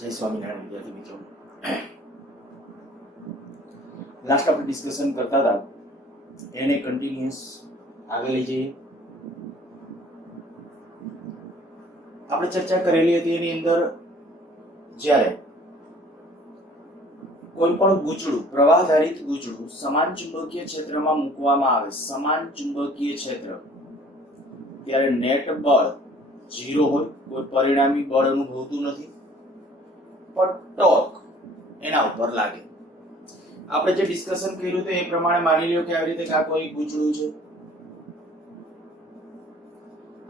જય સ્વામિનારાયણ વિદ્યાર્થી મિત્રો, લાસ્ટ આપણે ડિસ્કશન કરતા હતા એને કન્ટિન્યુઅસ આગળ લઈ જઈએ. આપણે ચર્ચા કરેલી હતી એની અંદર જ્યારે કોઈ પણ ગૂંચળું પ્રવાહધારિત ગૂંચળું સમાન ચુંબકીય ક્ષેત્રમાં મૂકવામાં આવે, સમાન ચુંબકીય ક્ષેત્ર, ત્યારે નેટ બળ 0 હોય, કોઈ પરિણામી બળ અનુભવતું નથી, પણ ટોર્ક એના ઉપર લાગે. આપણે જે ડિસ્કશન કર્યું હતું એ પ્રમાણે માની લ્યો કે આવી રીતે આ કોઈ ગૂંચળું છે,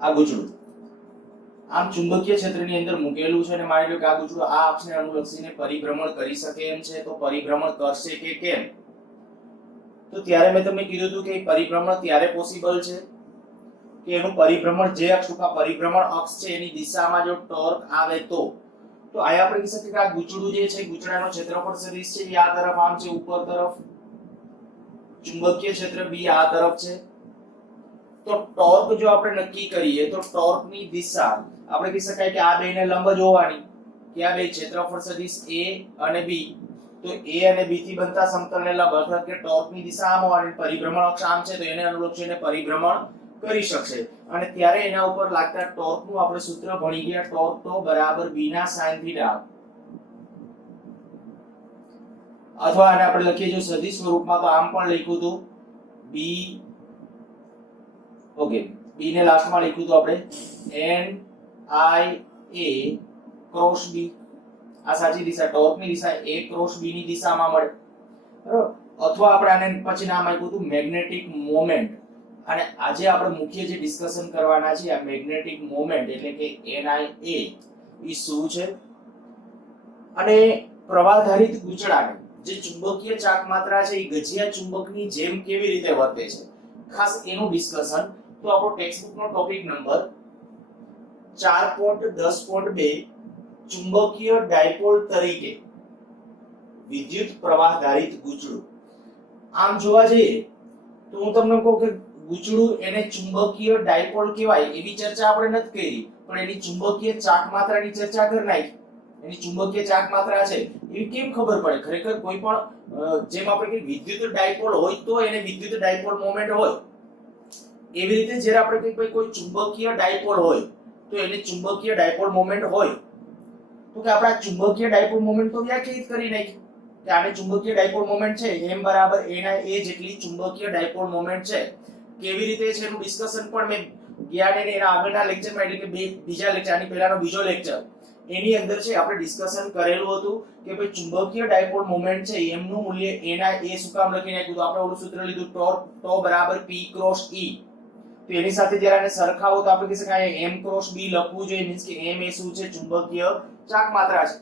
આ ગૂંચળું આમ ચુંબકીય ક્ષેત્રની અંદર મૂકેલું છે અને માની લ્યો કે આ ગૂંચળું આ અક્ષને અનુલક્ષીને પરિભ્રમણ કરી શકે એમ છે. તો પરિભ્રમણ કરશે કે કેમ? તો ત્યારે મેં તમને કીધું હતું કે પરિભ્રમણ ત્યારે પોસિબલ છે કે એનું પરિભ્રમણ જે અક્ષ ઉપર પરિભ્રમણ અક્ષ છે એની દિશામાં જો ટોર્ક આવે તો આયા આપણે કહી શકીએ કે આ ગૂંચળું જે છે, ગૂંચળાનો ક્ષેત્રફળ સદિશ છે, એ આ તરફ આમ છે, ઉપર તરફ ચુંબકીય ક્ષેત્ર બી આ તરફ છે. તો ટોર્ક જો આપણે નક્કી કરીએ તો ટોર્કની દિશા આપણે કહી શકાય કે આ બેને લંબ જ હોવાની, કે આ બે ક્ષેત્રફળ સદિશ a અને b, તો a અને b થી બનતા સમતલને લંબ અર્થાત કે ટોર્કની દિશા આમ હોવાની, પરિભ્રમણ અક્ષ આમ છે, તો એને અનુલક્ષીને પરિભ્રમણ કરી શકશે. અને ત્યારે એના ઉપર લાગતા ટોર્કનું આપણે સૂત્ર ભણી ગયા, ટોર્ક તો બરાબર b ના sin થીટા, અથવા આને આપણે લખીએ જો સદિશ સ્વરૂપમાં તો આમ પણ લખ્યું હતું b, ઓકે, b ને લાસ્ટમાં લખ્યું હતું આપણે n i a cross b. આ સાચી દિશા, ટોર્કની દિશા a ક્રોસ b ની દિશામાં મળે, બરાબર. અથવા આપણે આને પછી નામ આપ્યું હતું મેગ્નેટિક મોમેન્ટ. અને આજે આપણે મુખ્ય જે ડિસ્કશન કરવાના છે આ મેગ્નેટિક મોમેન્ટ એટલે કે NIA ઈ શું છે અને પ્રવાહધારિત ગૂંચળાને જે ચુંબકીય ચાકમાત્રા છે એ ગજિયા ચુંબકની જેમ કેવી રીતે વર્તે છે, ખાસ એનું ડિસ્કશન. તો આપણો ટેક્સ્ટબુકનો ટોપિક નંબર 4.10.2 ચુંબકીય ડાયપોલ તરીકે વિદ્યુત પ્રવાહધારિત ગૂંચળું. આમ જોવા જઈએ તો હું તમને કહું કે ગૂંચળું એને ચુંબકીય ડાયપોલ કહેવાય એવી ચર્ચા આપણે નથી કરી, પણ એની ચુંબકીય ચાકમાત્રાની ચર્ચા કરી નાખી. એની ચુંબકીય ચાકમાત્રા છે એવી કેમ ખબર પડે? ખરેખર કોઈ પણ જેમ આપણે કે વિદ્યુત ડાયપોલ હોય તો એને વિદ્યુત ડાયપોલ મોમેન્ટ હોય, એવી રીતે જ્યારે આપણે કોઈ ચુંબકીય ડાયપોલ હોય તો એને ચુંબકીય ડાયપોલ મોમેન્ટ હોય. તો કે આપણે ચુંબકીય ડાયપોલ મોમેન્ટ તો વ્યાખ્યાયિત કરી નાખી કે આને ચુંબકીય ડાયપોલ મોમેન્ટ છે m બરાબર a ના a જેટલી ચુંબકીય ડાયપોલ મોમેન્ટ છે. કેવી રીતે છે એનું ડિસ્કશન પણ મેં ગયા ને એના આગળના લેક્ચરમાં એટલે કે બીજા લેક્ચર, આની પહેલાનો બીજો લેક્ચર, એની અંદર છે આપણે ડિસ્કશન કરેલું હતું કે ભાઈ ચુંબકીય ડાયપોલ મોમેન્ટ છે m નું મૂલ્ય a ના a શું કામ લખી નાખ્યું? તો આપણે ઓલું સૂત્ર લીધું ટોર્ક ટો બરાબર p ક્રોસ e. તો એની સાથે જ્યારે આને સરખાવો તો આપણે કહી શકાય m ક્રોસ b લખવું જોઈએ, મીન્સ કે m એ શું છે? ચુંબકીય ચાકમાત્રા છે.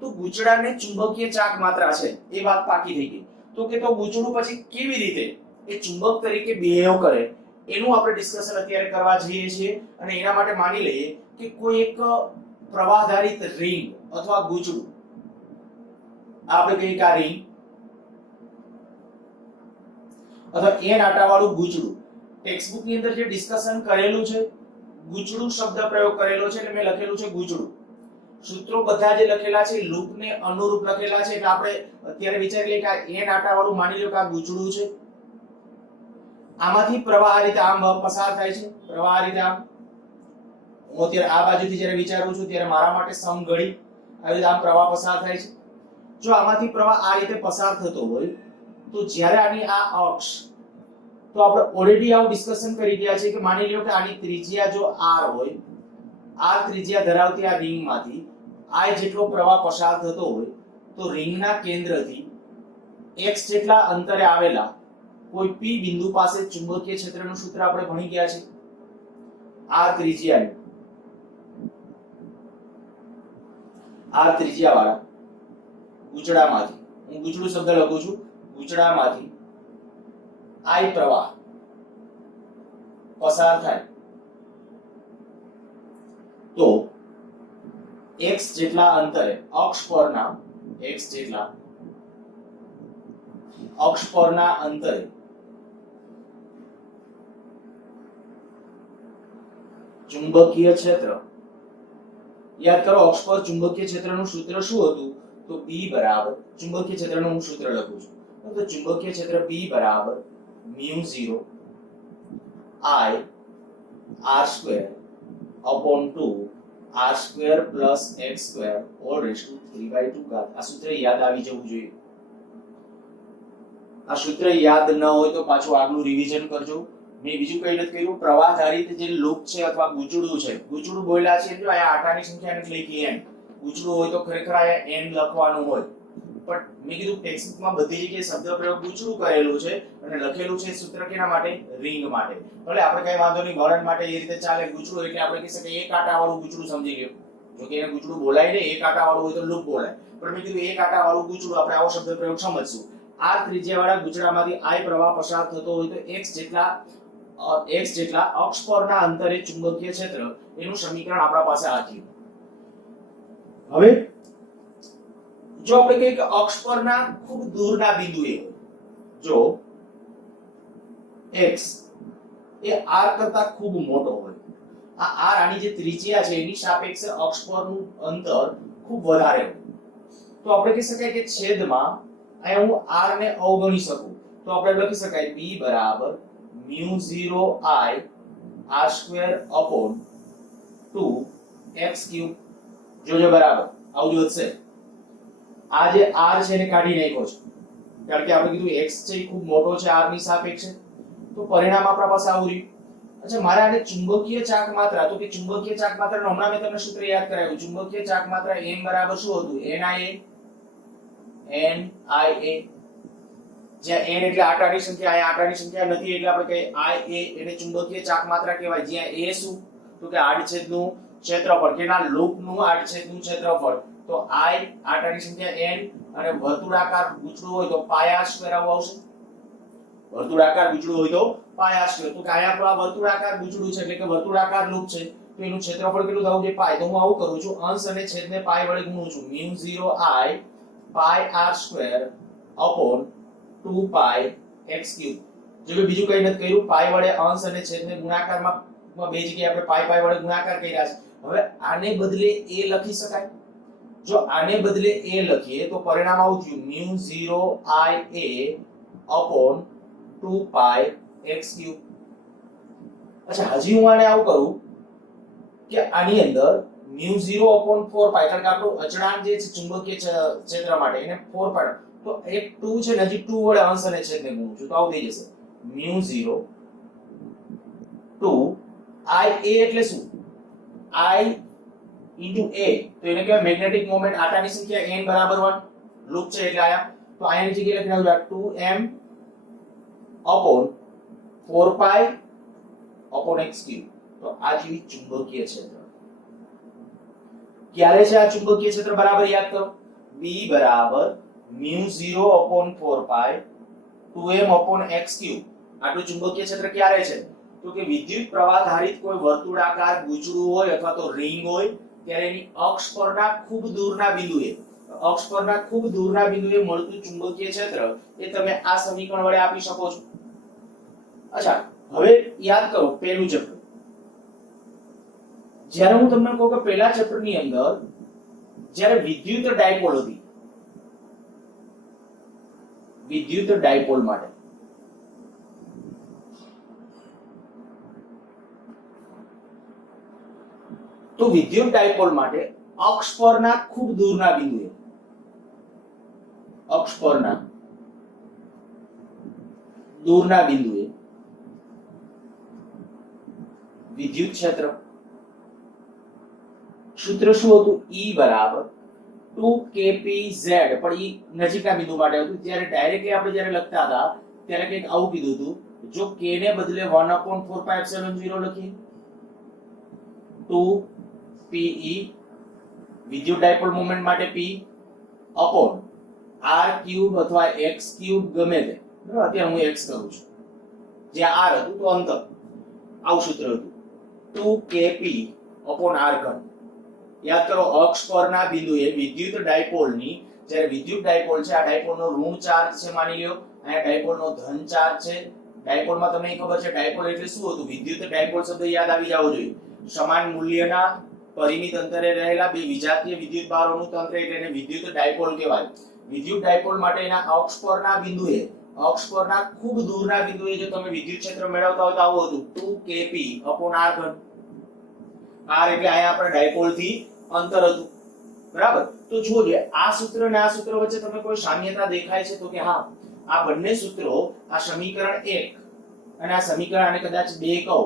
તો ગૂંચળાને ચુંબકીય ચાકમાત્રા છે એ વાત પાકી થઈ ગઈ. તો કે તો ગૂંચળું પછી કેવી રીતે એ ચુંબક તરીકે બિહેવ કરે એનું આપણે ડિસ્કશન અત્યારે કરવા જઈએ છીએ. અને એના માટે માની લઈએ કે કોઈ એક પ્રવાહધારિત રિંગ અથવા ગૂંચળું, આપણે કહીએ કે આ રિંગ અથવા n આટાવાળું ગૂંચળું, ટેક્સ્ટબુક ની અંદર જે ડિસ્કશન કરેલું છે ગૂંચળું શબ્દ પ્રયોગ કરેલો છે એટલે મેં લખેલું છે ગૂંચળું. સૂત્રો બધા જે લખેલા છે લૂપને અનુરૂપ લખેલા છે એટલે આપણે અત્યારે વિચારી લઈએ કે આ n આટાવાળું માની લો કે આ ગૂંચળું છે, આમાંથી પ્રવાહ આ રીતે આમ પસાર થાય છે, પ્રવાહ આ રીતે આમ. હું અત્યારે આ બાજુથી જ્યારે વિચારું છું ત્યારે મારા માટે સમઘડી આવી રીતે આમ પ્રવાહ પસાર થાય છે. જો આમાંથી પ્રવાહ આ રીતે પસાર થતો હોય તો જ્યારે આની આ અક્ષ, તો આપણે ઓલરેડી આવું ડિસ્કશન કરી ગયા છે કે માની લ્યો કે આની ત્રિજ્યા જો r હોય, r ત્રિજ્યા ધરાવતી આ રિંગમાંથી I જેટલો પ્રવાહ પસાર થતો હોય તો રિંગના કેન્દ્રથી x જેટલા અંતરે આવેલા કોઈ p બિંદુ પાસે ચુંબકીય ક્ષેત્રનું સૂત્ર આપણે ભણી ગયા છે. r ત્રિજ્યાવાળા ગૂંચળામાંથી, હું ગૂંચળું શબ્દ લખું છું, ગૂંચળામાંથી I પ્રવાહ પસાર થાય તો x જેટલા અંતરે અક્ષ પરના અંતરે ચુંબકીય ક્ષેત્ર યાદ કરો અક્ષ પર ચુંબકીય ક્ષેત્રનું સૂત્ર શું હતું? તો B બરાબર ચુંબકીય ક્ષેત્રનું હું સૂત્ર લખું છું. તો ચુંબકીય ક્ષેત્ર B બરાબર μ0 I r² upon 2 r² plus x² all raised to 3/2 ઘાત. આ સૂત્ર યાદ આવી જવું જોઈએ. આ સૂત્ર યાદ ન હોય તો પાછું આગલું રિવિઝન કરજો. મેં બીજું કઈ નથી કર્યું. પ્રવાહધારિત જે લૂપ છે અથવા ગૂંચળું છે, ગૂંચળું બોલ્યા છે જો આ આટાની સંખ્યા નથી લખી n. ગૂંચળું હોય તો ખરેખર આ n લખવાનું હોય, પણ મેં કીધું ટેક્સ્ટમાં બધી જગ્યાએ શબ્દ પ્રયોગ ગૂંચળું કરેલું છે અને લખેલું છે સૂત્ર કેના માટે? રિંગ માટે. ભલે આપણે કઈ વાંધો નહીં, વર્ણ માટે એ રીતે ચાલે. ગૂંચળું એટલે આપણે કહી શકીએ એક કાંટાવાળું ગૂંચળું સમજી લ્યો. જો કે એને ગૂંચળું બોલાય ને, એક કાંટાવાળું હોય તો લૂપ બોલાય, પણ મેં કીધું એક કાંટાવાળું ગૂંચળું આપણે આવો શબ્દ પ્રયોગ સમજશું. આ ત્રિજ્યાવાળા ગૂંચળામાંથી I પ્રવાહ પસાર થતો હોય તો x જેટલા અક્ષ પરના અંતરે ચુંબકીય ક્ષેત્ર, એનું સમીકરણ આપણા પાસે આ થયું. હવે જો આપણે કહીએ કે અક્ષ પરના ખૂબ દૂરના બિંદુએ જો x એ r કરતા ખૂબ મોટો હોય, આ r આની જે ત્રિજ્યા છે એની સાપેક્ષે અક્ષ પરનું અંતર ખૂબ વધારે હોય, તો આપણે કહી શકાય કે છેદમાં અહીંયા હું r ને અવગણી શકું તો આપણે લખી શકાય b બરાબર μ0 I r² upon 2x³ જોજો બરાબર આવું જ વધશે. આ જે r છે એને કાઢી નાખ્યો છે કારણ કે આપણે કીધું x છે એ ખૂબ મોટો છે r ની સાપેક્ષે, તો પરિણામ આપણા પાસે આવું રહ્યું. અચ્છા, મારે આને ચુંબકીય ચાક માત્રા, તો કે ચુંબકીય ચાક માત્રાનો હમણાં મેં તમને સૂત્ર યાદ કરાવ્યું. ચુંબકીય ચાક માત્રા m બરાબર શું હતું? NIA. જ્યાં n એટલે આંટાની સંખ્યા, અહીંયા આંટાની સંખ્યા નથી એટલે આપણે કહીએ IA એને ચુંબકીય ચાક માત્રા કહેવાય. જ્યાં a શું? તો કે આડછેદનું ક્ષેત્રફળ, કેના લૂપનું આડછેદનું ક્ષેત્રફળ. તો I આંટાની સંખ્યા n અને વર્તુળાકાર ગૂંચળું હોય તો πr² આવું આવશે. વર્તુળાકાર ગૂંચળું હોય તો πr². તો કે અહીંયા આપણું આ વર્તુળાકાર ગૂંચળું છે એટલે કે વર્તુળાકાર લૂપ છે, તો એનું ક્ષેત્રફળ કેટલું થવું જોઈએ? π. તો હું આવું કરું છું, અંશ અને છેદને π વડે ગુણું છું. μ0 I πr² upon 2πx³. જો કે બીજું કઈ નથી કર્યું, π વડે અંશ અને છેદને ગુણાકારમાં બે જગ્યાએ આપણે π વડે ગુણાકાર કર્યા છે. હવે આને બદલે a લખી શકાય. જો આને બદલે a લખીએ તો પરિણામ આવું થયું μ0 IA upon 2πx³. અચ્છા, હજી હું આને આવું કરું કે આની અંદર μ0 upon 4π, કારણ કે આપણું અચળાંક જે છે ચુંબકીય ક્ષેત્ર માટે એને 4π, તો એક 2 છે ને, હજી 2 વડે અંશ અને છેદને ગુણું છું તો આવું થઈ જશે μ0 2 IA એટલે શું? I into a, તો એને કહેવાય મેગ્નેટિક મોમેન્ટ. આંટાની સંખ્યા n બરાબર 1, લૂપ છે એટલે આયા, તો આની જગ્યાએ લખી નાખજો 2m upon 4π upon x³. તો આ જેવી ચુંબકીય ક્ષેત્ર. ક્યારે છે આ ચુંબકીય ક્ષેત્ર? બરાબર યાદ કરો. b બરાબર μ0 upon 4π 2m upon x³. આટલું ચુંબકીય ક્ષેત્ર ક્યારે છે? તો કે વિદ્યુત પ્રવાહધારિત કોઈ વર્તુળાકાર ગૂંચળું હોય અથવા તો રિંગ હોય ત્યારે એની અક્ષ પરના ખૂબ દૂરના બિંદુએ મળતું ચુંબકીય ક્ષેત્ર એ તમે આ સમીકરણ વડે આપી શકો છો. અચ્છા, હવે યાદ કરો પહેલું ચેપ્ટર. જ્યારે હું તમને કહું કે પહેલા ચેપ્ટરની અંદર જ્યારે વિદ્યુત ડાયપોલ માટે તો વિદ્યુત ડાયપોલ માટે અક્ષ પરના ખૂબ દૂરના બિંદુએ વિદ્યુત ક્ષેત્ર સૂત્ર શું હતું? E બરાબર 2kpz, પણ ઈ નજીકના બિંદુ માટે હતું. જ્યારે ડાયરેક્ટલી આપણે જ્યારે લખતા હતા ત્યારે કંઈક આવું કીધું હતું. જો k ને બદલે 1/4πε0 લખીએ 2pe વિદ્યુત ડાયપોલ મોમેન્ટ માટે p upon r³ અથવા x³ ગમે તે. બરાબર, અત્યારે હું x કરું છું, જ્યાં r હતું તો અંતર. આવું સૂત્ર હતું 2kp upon r². યાદ કરો, અક્ષ પરના બિંદુએ વિદ્યુત ડાયપોલની, જ્યારે વિદ્યુત ડાયપોલ છે, આ ડાયપોલનો ઋણ ચાર્જ છે માની લ્યો, અહીંયા ડાયપોલનો ધન ચાર્જ છે. ડાયપોલમાં તમને ખબર છે ડાયપોલ એટલે શું હતું? વિદ્યુત ડાયપોલ શબ્દ યાદ આવી જવો જોઈએ. સમાન મૂલ્યના પરિમિત અંતરે રહેલા બે વિજાતીય વિદ્યુત ભારોનું તંત્ર એટલે એને વિદ્યુત ડાયપોલ કહેવાય. વિદ્યુત ડાયપોલ માટે એના અક્ષ પરના બિંદુએ, અક્ષ પરના ખૂબ દૂરના બિંદુએ જો તમે વિદ્યુત ક્ષેત્ર મેળવતા હોય તો આવું હતું 2kp r ઘન. r એટલે અહીંયા આપણે ડાયપોલ થી અંતર હતું, બરાબર. તો જોજો આ સૂત્ર અને આ સૂત્ર વચ્ચે તમે કોઈ સામ્યતા દેખાય છે તો કે હા, આ બંને સૂત્રો, આ સમીકરણ 1 અને આ સમીકરણ આને કદાચ 2 કહો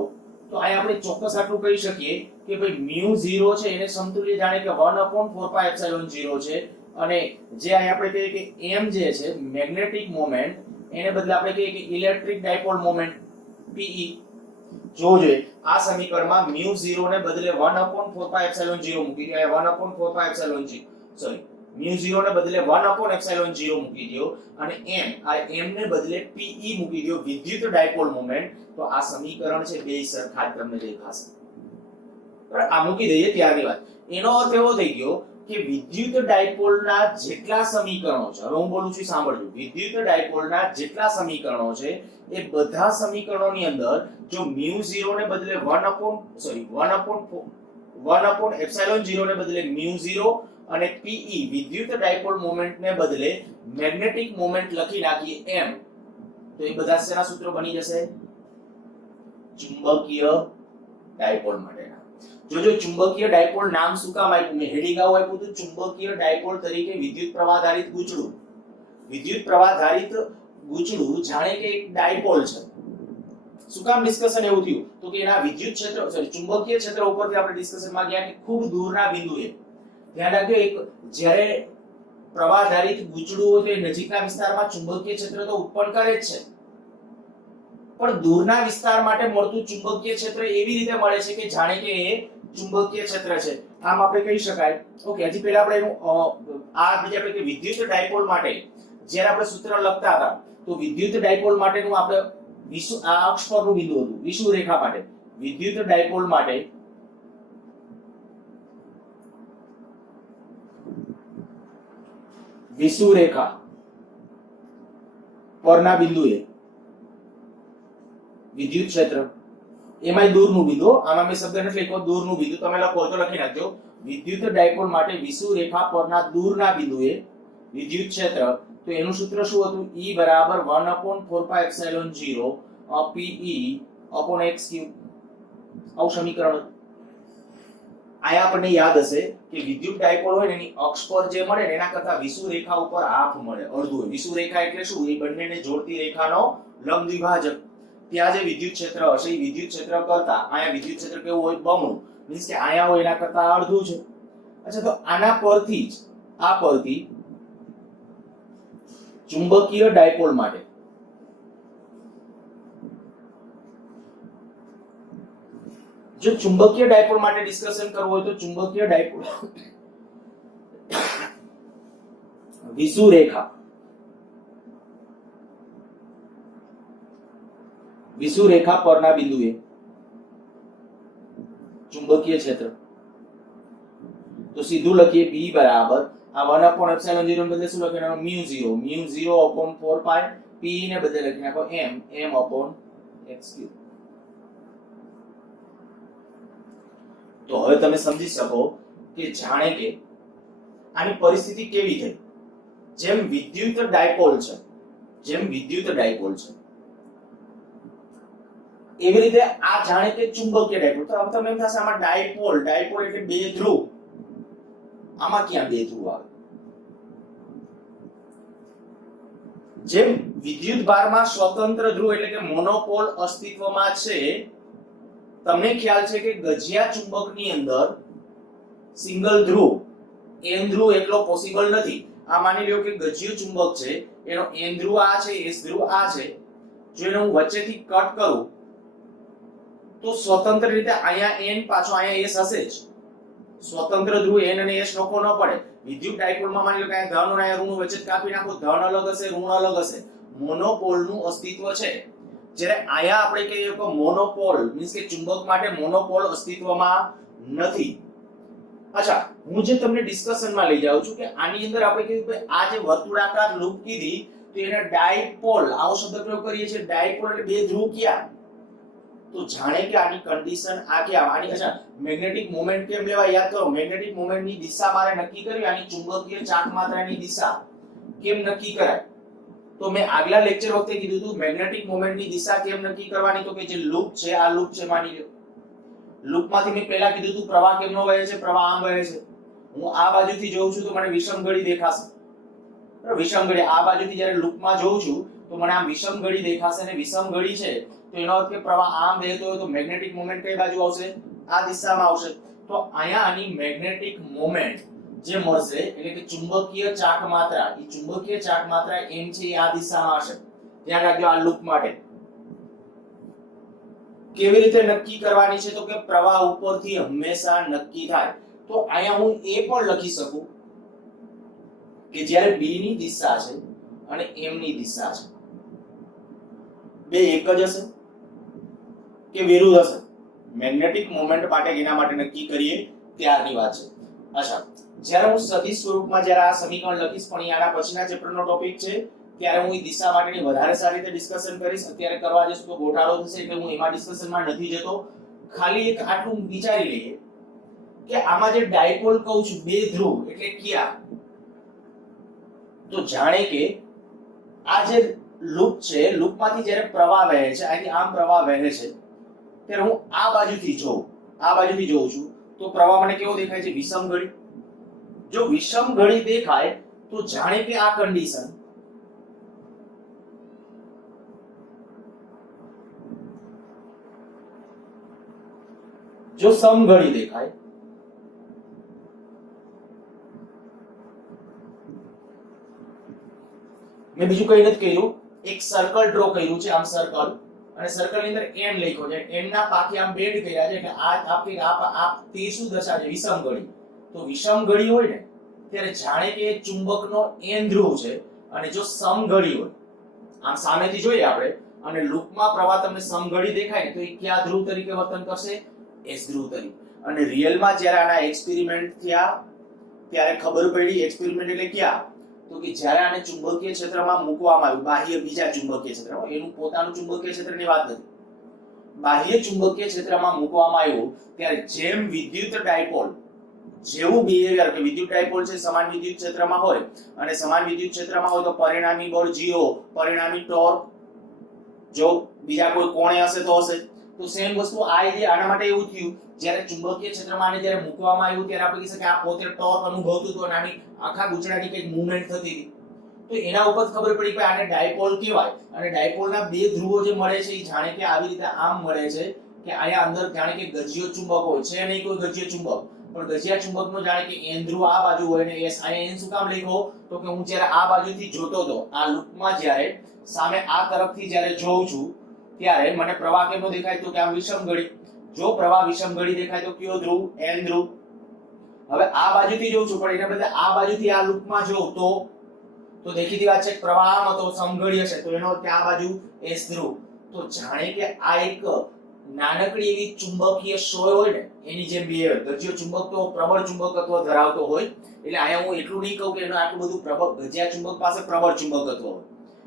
તો અહીંયા આપણે ચોક્કસ આટલું કહી શકીએ કે ભાઈ μ0 છે એને સમતુલ્ય જાણે કે 1/4πε0 છે, અને જે અહીંયા આપણે કહીએ કે m જે છે મેગ્નેટિક મોમેન્ટ, એને બદલે આપણે કહીએ કે ઇલેક્ટ્રિક ડાયપોલ મોમેન્ટ pe. જોજો આ સમીકરણમાં μ0 ને બદલે 1/4πε0 મૂકી દો, 1/4πε0 સોરી μ0 ને બદલે 1/ε0 મૂકી દો, અને m ને બદલે pe મૂકી દો, વિદ્યુત ડાયપોલ મોમેન્ટ. તો આ સમીકરણ છે બે સરખા જ તમને દેખાશે, બરાબર. આ મૂકી દઈએ ત્યારની વાત. એનો અર્થ એવો થઈ ગયો કે વિદ્યુત ડાયપોલના જેટલા સમીકરણો છે, હવે હું બોલું છું સાંભળજો, વિદ્યુત ડાયપોલના જેટલા સમીકરણો છે એ બધા સમીકરણોની અંદર જો μ0 ને બદલે 1/ε0 ને બદલે μ0 અને pe વિદ્યુત ડાયપોલ મોમેન્ટ ને બદલે મેગ્નેટિક મોમેન્ટ લખી નાખીએ m, તો એ બધા શેના સૂત્રો બની જશે? ચુંબકીય ડાયપોલ માટેના. જોજો ચુંબકીય ડાયપોલ નામ શું કામ આપ્યું? મેં હેડિંગ આવું આપ્યું હતું, ચુંબકીય ડાયપોલ તરીકે વિદ્યુત પ્રવાહ ધારિત ગૂંચળું. વિદ્યુત પ્રવાહ ધારિત ગૂંચળું જાણે કે એક ડાયપોલ છે. શું કામ ડિસ્કશન એવું થયું? તો કે એના વિદ્યુત ક્ષેત્ર સોરી ચુંબકીય ક્ષેત્ર ઉપરથી આપણે ડિસ્કશનમાં ગયા કે ખૂબ દૂરના બિંદુએ. ધ્યાન રાખજો, એક જ્યારે પ્રવાહ ધારિત ગૂંચળું હોય તો એ નજીકના વિસ્તારમાં ચુંબકીય ક્ષેત્ર તો ઉત્પન્ન કરે જ છે, પણ દૂરના વિસ્તાર માટે મળતું ચુંબકીય ક્ષેત્ર એવી રીતે મળે છે કે જાણે કે એ ચુંબકીય ક્ષેત્ર છે. આમ આપણે કહી શકાય. ઓકે, હજી પહેલા આપણે એનું આ બીજા આપણે કે વિદ્યુત ડાયપોલ માટે જ્યારે આપણે સૂત્ર લખતા હતા તો વિદ્યુત ડાયપોલ માટેનું આપણે આ અક્ષ પરનું બિંદુ હતું વિષુવ રેખા માટે. વિદ્યુત ડાયપોલ માટે વિષુવ રેખા પરના બિંદુએ વિદ્યુત ક્ષેત્ર, એમાંય દૂરનું બિંદુ, આમાં મેં શબ્દ નથી લખ્યો દૂરનું બિંદુ, તમે લખો તો લખી નાખજો. વિદ્યુત ડાયપોલ માટે વિષુવ રેખા પરના દૂરના બિંદુએ વિદ્યુત ક્ષેત્ર, તો એનું સૂત્ર શું હતું? E = 1/4πε0 pe/x3. આવું સમીકરણ. આયા આપણને યાદ હશે કે વિદ્યુત ડાયપોલ હોય ને એની અક્ષ પર જે મળે ને એના કરતા વિષુવ રેખા ઉપર હાફ મળે, અડધું હોય. વિષુવ રેખા એટલે શું? એ બંનેને જોડતી રેખાનો લંબ દ્વિભાજક. ત્યાં જે વિદ્યુત ક્ષેત્ર હશે એ વિદ્યુત ક્ષેત્ર કરતા અહીંયા વિદ્યુત ક્ષેત્ર કેવું હોય? બમણું. મીન્સ કે અહીંયા હોય એના કરતા અડધું છે. અચ્છા, તો આના પરથી જ આ પરથી ચુંબકીય ડાયપોલ માટે જો ચુંબકીય ડાયપોલ માટે ડિસ્કશન કરવું હોય તો ચુંબકીય ડાયપોલ વિષુવ રેખા પરના બિંદુએ ચુંબકીય ક્ષેત્ર, તો સીધું લખીએ B બરાબર આ 1/ε0 ને બદલે શું લખવાનું? μ0/4π p ને બદલે લખી નાખો m/x3. તો હવે તમે સમજી શકો કે જાણે કે આની પરિસ્થિતિ કેવી થઈ. જેમ વિદ્યુત ડાયપોલ છે એવી રીતે આ જાણે કે ચુંબકીય ડાયપોલ. તો હવે તમે એમ થશે આમાં ડાયપોલ એટલે બે ધ્રુવ, આમાં ક્યાં બે ધ્રુવ આવે? જેમ વિદ્યુત ભારમાં સ્વતંત્ર ધ્રુવ એટલે કે મોનોપોલ અસ્તિત્વમાં છે, તમને ખ્યાલ છે કે ગજિયા ચુંબકની અંદર સિંગલ ધ્રુવ n ધ્રુવ એટલો પોસિબલ નથી. આ માની લ્યો કે ગજિયું ચુંબક છે, એનો n ધ્રુવ આ છે, s ધ્રુવ આ છે. જો એને હું વચ્ચેથી કટ કરું તો સ્વતંત્ર રીતે અહીંયા n પાછો અહીંયા s હશે જ. સ્વતંત્ર ધ્રુવ n અને s નોખો ન પડે. વિદ્યુત ડાયપોલમાં માની લો કે અહીંયા ધન અને અહીંયા ઋણ વચ્ચે કાપી નાખો, ધન અલગ હશે, ઋણ અલગ હશે. મોનોપોલનું અસ્તિત્વ છે. જ્યારે અહીંયા આપણે કહીએ કે મોનોપોલ મીન્સ કે ચુંબક માટે મોનોપોલ અસ્તિત્વમાં નથી. અચ્છા, હું જે તમને ડિસ્કશનમાં લઈ જાઉં છું કે આની અંદર આપણે કીધું કે આ જે વર્તુળાકાર લૂપ કીધી તો એને ડાયપોલ આવો શબ્દ પ્રયોગ કરીએ છીએ. ડાયપોલ એટલે બે ધ્રુવ ક્યાં? તો તો જાણે કે આની કન્ડિશન આ કે આની અચ્છા મેગ્નેટિક મોમેન્ટ કેમ લેવા યાદ કરો મેગ્નેટિક મોમેન્ટની દિશા મારે નક્કી કરવી આની ચુંબકીય ચાક માત્રાની દિશા કેમ નક્કી કરાય તો મેં આગલા લેક્ચર વખતે કીધું હતું મેગ્નેટિક મોમેન્ટની દિશા કેમ નક્કી કરવાની તો કે જે લૂપ છે આ લૂપ છે માની લો લૂપમાંથી મેં પહેલા કીધું હતું પ્રવાહ કેમનો વહે છે પ્રવાહ આમ વહે છે હું આ બાજુથી જોઉં છું તો મને વિષમ ગળી દેખાશે બરાબર વિષમ ગળી આ બાજુથી જ્યારે લૂપમાં જોઉં છું તો મને આમ વિષમ ગળી દેખાશે અને વિષમ ગળી છે તો એનો અર્થ કે પ્રવાહ આમ વહેતો હોય તો મેગ્નેટિક મોમેન્ટ કઈ બાજુ આવશે આ દિશામાં આવશે તો અહીંયા આની મેગ્નેટિક મોમેન્ટ જે મળશે એટલે કે ચુંબકીય ચાક માત્રા એ ચુંબકીય ચાક માત્રા m છે એ આ દિશામાં હશે ધ્યાન રાખજો આ લૂપ માટે કેવી રીતે નક્કી કરવાની છે તો કે પ્રવાહ ઉપરથી હંમેશા નક્કી થાય તો અહીંયા હું એ પણ લખી શકું કે જ્યારે b ની દિશા છે અને m ની દિશા છે બે એક જ હશે કે વિરુદ્ધ હશે મેગ્નેટિક મોમેન્ટ માટે એના માટે નક્કી કરીએ ત્યારની વાત છે અચ્છા જ્યારે હું સદિશ સ્વરૂપમાં જ્યારે આ સમીકરણ લખીશ પણ આના પછીના ચેપ્ટરનો ટોપિક છે ત્યારે હું દિશા માટેની વધારે સારી રીતે ડિસ્કશન કરીશ અત્યારે કરવા જઈશ તો ગોટાળો થશે એટલે હું એમાં ડિસ્કશનમાં નથી જતો ખાલી એક આટલું વિચારી લઈએ કે આમાં જે ડાયપોલ કહું છું બે ધ્રુવ એટલે ક્યાં તો જાણે કે આ જે લૂપ છે લૂપમાંથી જ્યારે પ્રવાહ વહે છે અહીંથી આમ પ્રવાહ વહે છે ત્યારે હું આ બાજુથી જોઉં છું તો પ્રવાહ મને કેવો દેખાય છે વિષમ ગળી જો વિષમ ગળી દેખાય તો જાણે કે આ કન્ડિશન જો સમઘડી દેખાય મેં બીજું કઈ નથી કર્યું એક સર્કલ ડ્રો કર્યું છે આમ સર્કલ અને સર્કલ ની અંદર n લખ્યો છે n ના પાખે આમ બેન્ડ કર્યા છે એટલે આ તે શું દર્શાવે છે વિષમ ગળી તો વિષમ ગળી હોય ને ત્યારે જાણે કે ચુંબકનો n ધ્રુવ છે અને જો સમઘડી હોય આમ સામેથી જોઈએ આપણે અને લૂપમાં પ્રવાહ તમને સમઘડી દેખાય ને તો એ કયા ધ્રુવ તરીકે વર્તન કરશે s ધ્રુવ તરીકે અને રિયલમાં જ્યારે આના એક્સપેરિમેન્ટ થયા ત્યારે ખબર પડી એક્સપેરિમેન્ટ એટલે ક્યાં તો કે જ્યારે આને ચુંબકીય ક્ષેત્રમાં મૂકવામાં આવ્યું બાહ્ય બીજા ચુંબકીય ક્ષેત્રમાં એનું પોતાનું ચુંબકીય ક્ષેત્રની વાત નથી બાહ્ય ચુંબકીય ક્ષેત્રમાં મૂકવામાં આવ્યું ત્યારે જેમ વિદ્યુત ડાયપોલ જેવું બિહેવિયર કે વિદ્યુત ડાયપોલ છે સમાન વિદ્યુત ક્ષેત્રમાં હોય અને સમાન વિદ્યુત ક્ષેત્રમાં હોય તો પરિણામી બળ G0 પરિણામી ટોર્ક જો બીજા કોઈ કોણે હશે તો હશે તો સેમ વસ્તુ આ આના માટે એવું થયું જ્યારે ચુંબકીય ક્ષેત્રમાં આને જ્યારે મૂકવામાં આવ્યું ત્યારે આપણે કહી શકીએ આ પોતે ટોર્ક અનુભવતું હતું અને આની આખા ગુચડાની કંઈક મૂવમેન્ટ થતી હતી તો એના ઉપર ખબર પડી કે આને ડાયપોલ કહેવાય અને ડાયપોલના બે ધ્રુવો જે મળે છે એ જાણે કે આવી રીતે આમ મળે છે કે આયા અંદર જાણે કે ગજિયો ચુંબક હોય છે નહીં કોઈ ગજિયો ચુંબક પણ ગજિયા ચુંબકનો જાણે કે n ધ્રુવ આ બાજુ હોય ને s આ n શું કામ લખ્યો તો કે હું જ્યારે આ બાજુથી જોતો હતો આ લૂપમાં જ્યારે સામે આ તરફથી જ્યારે જોઉં છું ત્યારે મને પ્રવાહ કેમનો દેખાય તો કે આમ વિષમ ગળી જો પ્રવાહ વિષમ ગળી દેખાય તો કયો ધ્રુવ n ધ્રુવ હવે આ બાજુથી જોઉં છું પણ એના બદલે આ બાજુથી આ લૂપમાં જોઉં તો દેખીતી વાત છે પ્રવાહ આમ હતો સમઘડી હશે તો એનો કે આ બાજુ s ધ્રુવ તો જાણે કે આ એક નાનકડી એવી ચુંબકીય સોય હોય ને એની જેમ બિહેવિયર ગજિયો ચુંબક તો પ્રબળ ચુંબકત્વ ધરાવતો હોય એટલે અહીંયા હું એટલું નહીં કહું કે એનો આટલું બધું પ્રબળ ગજિયા ચુંબક પાસે પ્રબળ ચુંબકત્વ હોય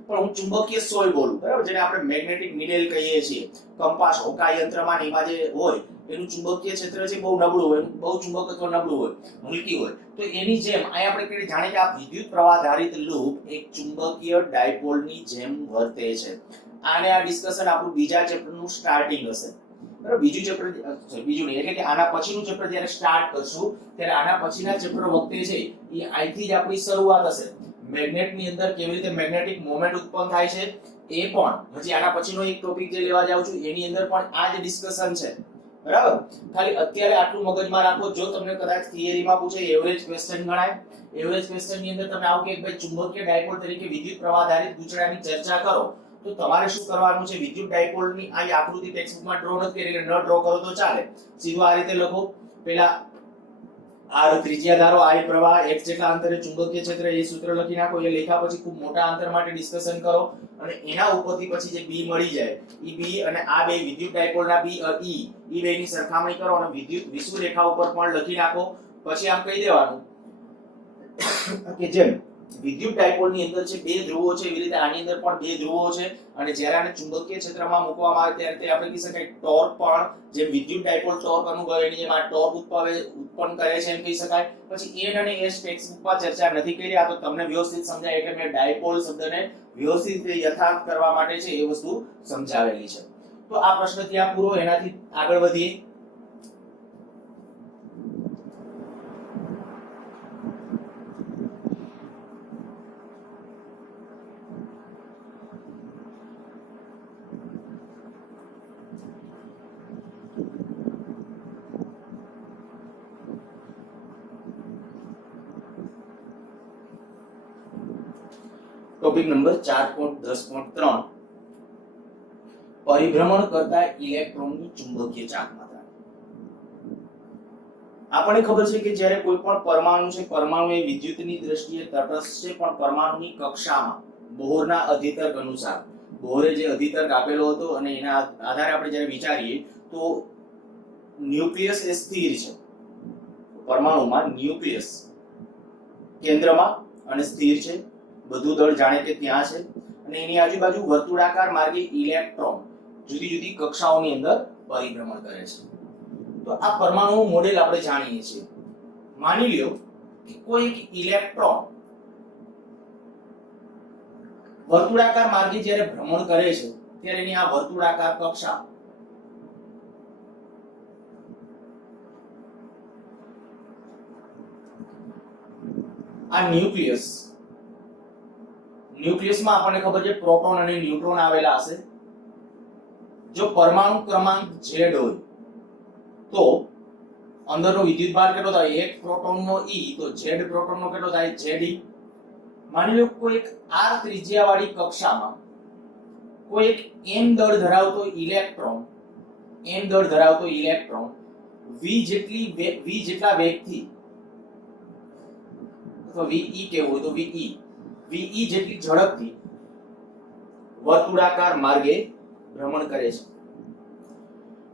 પણ હું ચુંબકીય સોય બોલું બરાબર જેને આપણે મેગ્નેટિક નીડલ કહીએ છીએ કંપાસ હોકા યંત્રમાં એમાં જે હોય એનું ચુંબકીય ક્ષેત્ર છે બહુ નબળું હોય બહુ ચુંબકત્વ નબળું હોય હલકી હોય તો એની જેમ અહીંયા આપણે કહીએ જાણે કે આ વિદ્યુત પ્રવાહ આધારિત લૂપ એક ચુંબકીય ડાયપોલની જેમ વર્તે છે આને આ ડિસ્કશન આપણું બીજા ચેપ્ટરનું સ્ટાર્ટિંગ હશે બરાબર બીજું ચેપ્ટર બીજું નહીં એટલે કે આના પછીનું ચેપ્ટર જ્યારે સ્ટાર્ટ કરશું ત્યારે આના પછીના ચેપ્ટર વખતે છે એ અહીંથી જ આપણી શરૂઆત હશે મેગ્નેટની અંદર કેવી રીતે મેગ્નેટિક મોમેન્ટ ઉત્પન્ન થાય છે એ પણ હજી આના પછીનો એક ટોપિક જે લેવા જાઉં છું એની અંદર પણ આ જ ડિસ્કશન છે બરાબર ખાલી અત્યારે આટલું મગજમાં રાખો જો તમને કદાચ થિયરીમાં પૂછે એવરેજ ક્વેશ્ચન ગણાય એવરેજ ક્વેશ્ચન ની અંદર તમે આવો કે ભાઈ ચુંબકીય ડાયપોલ તરીકે વિદ્યુત પ્રવાહ આધારિત ગુચડાની ચર્ચા કરો તો તમારે શું કરવાનું છે વિદ્યુત ડાયપોલની આ આકૃતિ ટેક્સ્ટબુકમાં ડ્રો નથી કરી એટલે ન ડ્રો કરો તો ચાલે સીધું આ રીતે લખો પહેલા r ત્રિજ્યા ધારો I પ્રવાહ x જેટલા અંતરે ચુંબકીય ક્ષેત્ર એ સૂત્ર લખી નાખો એ લખ્યા પછી ખૂબ મોટા અંતર માટે ડિસ્કશન કરો અને એના ઉપરથી પછી જે b મળી જાય એ b અને આ બે વિદ્યુત ડાયપોલના b e એ બેની સરખામણી કરો અને વિદ્યુત વિષુવરેખા ઉપર પણ લખી નાખો પછી આમ કહી દેવાનું કે જેમ વિદ્યુત ડાયપોલની અંદર છે બે ધ્રુવો છે, એવી રીતે આની અંદર પણ બે ધ્રુવો છે અને જ્યારે આને ચુંબકીય ક્ષેત્રમાં મૂકવામાં આવે ત્યારે તે આપણે કહી શકાય ટોર્ક પણ જે વિદ્યુત ડાયપોલ ટોર્ક અનુભવે એની જેમ આ ટોર્ક ઉત્પન્ન કરે છે એમ કહી શકાય. પછી એન અને એસ ટેક્સ્ટબુકમાં ચર્ચા નથી કરી, આ તો તમને વ્યવસ્થિત સમજાય એટલે મેં ડાયપોલ શબ્દને વ્યવસ્થિત યથાર્થ કરવા માટે છે એ વસ્તુ સમજાવેલી છે. તો આ પ્રશ્ન ત્યાં પૂરો. એનાથી આગળ વધીએ. ટોપિક નંબર 4.10.3 પરિભ્રમણ કરતા ઇલેક્ટ્રોનની ચુંબકીય ચાલકતા. આપણને ખબર છે કે જ્યારે કોઈ પણ પરમાણુ છે, પરમાણુ એ વિદ્યુતની દ્રષ્ટિએ તટસ્થ છે, પણ પરમાણુની કક્ષામાં બોહરના અધિતર્ક અનુસાર બોહરે જે અધિતર્ક આપેલો હતો અને એના આધારે આપણે જ્યારે વિચારીએ તો ન્યુક્લિયસ એ સ્થિર છે. પરમાણુમાં ન્યુક્લિયસ કેન્દ્રમાં અને સ્થિર છે, બધું દળ જાણે કે ત્યાં છે અને એની આજુબાજુ વર્તુળાકાર માર્ગે ઇલેક્ટ્રોન જુદી જુદી કક્ષાઓની અંદર પરિભ્રમણ કરે છે. તો આ પરમાણુનું મોડેલ આપણે જાણીએ છીએ. માની લ્યો કે કોઈ એક ઇલેક્ટ્રોન વર્તુળાકાર માર્ગે જ્યારે ભ્રમણ કરે છે ત્યારે એની આ વર્તુળાકાર કક્ષા આ ન્યુક્લિયસમાં આપણને ખબર છે પ્રોટોન અને ન્યુટ્રોન આવેલા હશે. જો પરમાણુ ક્રમાંક Z હોય તો અંદરનો વિદ્યુતભાર કેટલો થાય? એક પ્રોટોનનો E, તો Z પ્રોટોનનો કેટલો થાય? Ze. માની લો કોઈ એક r ત્રિજ્યાવાળી કક્ષામાં કોઈ એક m દળ ધરાવતો ઇલેક્ટ્રોન v જેટલા વેગથી અથવા ve કેવું હોય તો ve જેટલી ઝડપથી વર્તુળાકાર માર્ગે ભ્રમણ કરે છે.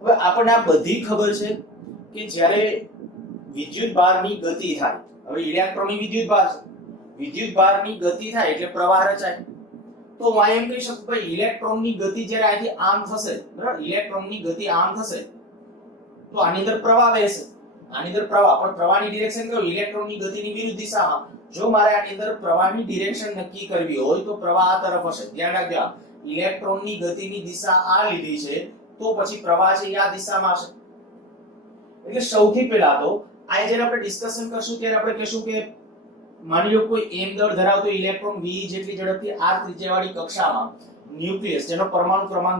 હવે આપણને આ બધી ખબર છે કે જ્યારે વિદ્યુતભારની ગતિ થાય, હવે ઇલેક્ટ્રોનની વિદ્યુતભારની ગતિ થાય એટલે પ્રવાહ રચાય. તો હું એમ કહી શકું કે ઇલેક્ટ્રોનની ગતિ જ્યારે અહીંથી આમ થશે, બરાબર, ઇલેક્ટ્રોનની ગતિ આમ થશે તો આની અંદર પ્રવાહ વહેશે. આની અંદર પ્રવાહ, પણ પ્રવાહની ડિરેક્શન કયો? ઇલેક્ટ્રોનની ગતિની વિરુદ્ધ દિશામાં. જો મારે આની અંદર પ્રવાહની ડિરેક્શન નક્કી કરવી હોય તો પ્રવાહ આ તરફ હશે. ધ્યાન રાખજો, ઇલેક્ટ્રોનની ગતિની દિશા આ લીધી છે તો પછી પ્રવાહ છે આ દિશામાં હશે. એટલે સૌથી પહેલા તો આ જ્યારે આપણે ડિસ્કશન કરશું ત્યારે આપણે કહેશું કે માની લો કોઈ m દળ ધરાવતો ઇલેક્ટ્રોન v જેટલી ઝડપથી r ત્રિજ્યાવાળી કક્ષામાં ન્યુક્લિયસ જેનો પરમાણુ ક્રમાંક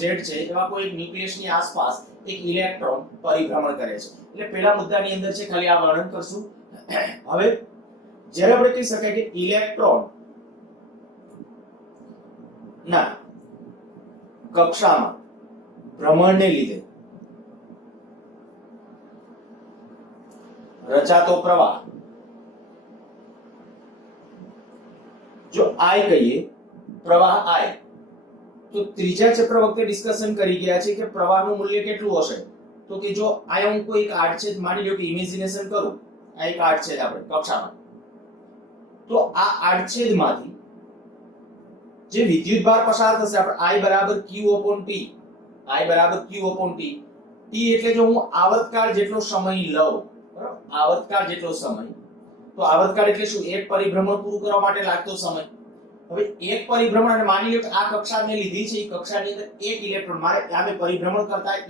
Z છે એવા કોઈ એક ન્યુક્લિયસની આસપાસ એક ઇલેક્ટ્રોન પરિભ્રમણ કરે છે. એટલે પહેલા મુદ્દાની અંદર છે ખાલી આ વર્ણન કરશું. હવે જ્યારે આપણે કહી શકાય કે ઇલેક્ટ્રોન ના કક્ષામાં ભ્રમણને લીધે રચાતો પ્રવાહ, જો I કહીએ પ્રવાહ I, તો ત્રીજા ચક્ર વખતે ડિસ્કશન કરી ગયા છે કે પ્રવાહનું મૂલ્ય કેટલું હશે. તો કે જો આ હું કોઈ એક આડછેદ માની લો કે ઇમેજિનેશન કરું, આ એક આડછેદ આપણે કક્ષામાં, તો આ આડછેદમાંથી જે વિદ્યુતભાર પસાર થશે આપણે I બરાબર Q upon T, T એટલે જો હું આવર્તકાળ જેટલો સમય લઉં, બરાબર, આવર્તકાળ જેટલો સમય, તો આવર્તકાળ એટલે શું? એક પરિભ્રમણ પૂરું કરવા માટે લાગતો સમય. હવે એક પરિભ્રમણ, અને માની લો કે આ કક્ષા મેં લીધી છે, એ કક્ષાની અંદર એક ઇલેક્ટ્રોન, મારે આ પરિભ્રમણ કરતા એક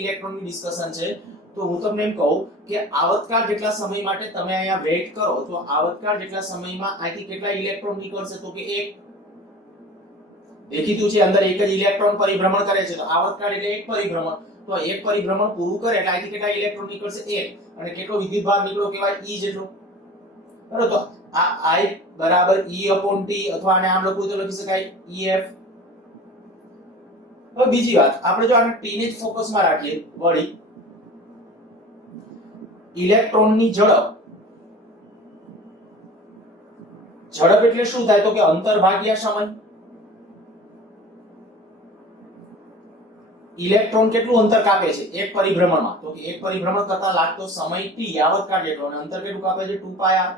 ઇલેક્ટ્રોનની ડિસ્કશન છે. તો હું તમને એમ કહું કે આવર્તકાળ જેટલા સમય માટે તમે અહીંયા વેઇટ કરો, તો આવર્તકાળ જેટલા સમયમાં અહીંથી કેટલા ઇલેક્ટ્રોન નીકળશે? તો કે એક. દેખીતું છે અંદર એક જ ઇલેક્ટ્રોન પરિભ્રમણ કરે છે, તો આવર્તકાળ એટલે એક પરિભ્રમણ. તો એક પરિભ્રમણ પૂરું કરે એટલે અહીંથી કેટલા ઇલેક્ટ્રોન નીકળશે? એક. અને કેટલો વિદ્યુતભાર નીકળ્યો કહેવાય? E જેટલો. બરાબર, તો આ I બરાબર E upon T, અથવા આને આમ લખવું તો લખી શકાય EF. હવે બીજી વાત, આપણે જો આને T ને જ ફોકસમાં રાખીએ, વળી ઇલેક્ટ્રોનની ઝડપ એટલે શું થાય? તો કે અંતર ભાગ્યા સમય. ઇલેક્ટ્રોન કેટલું અંતર કાપે છે એક પરિભ્રમણમાં? તો કે એક પરિભ્રમણ કરતા લાગતો સમય t યાવત કાઢે એટલો, અને અંતર કેટલું કાપે છે 2πr.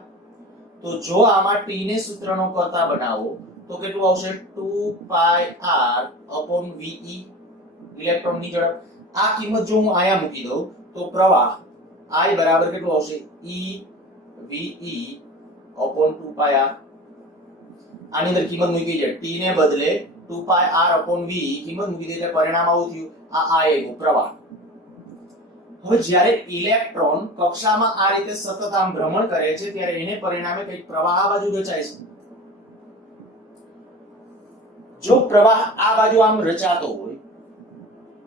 તો જો આમાં t ને સૂત્રનો કરતા બનાવો તો કેટલું આવશે 2πr/ve ઇલેક્ટ્રોનની ઝડપ. આ કિંમત જો હું આયા મૂકી દઉં તો પ્રવાહ I બરાબર કેટલું આવશે EVE/2πr. આની અંદર કિંમત મૂકી છે t ને બદલે 2πr/ve કિંમત મૂકી દે એટલે પરિણામ આવું થયું. આ આવ્યું પ્રવાહ. હવે જ્યારે ઇલેક્ટ્રોન કક્ષામાં આ રીતે સતત આમ ભ્રમણ કરે છે ત્યારે એને પરિણામે કંઈક પ્રવાહ આ બાજુ રચાય છે. જો પ્રવાહ આ બાજુ આમ રચાતો હોય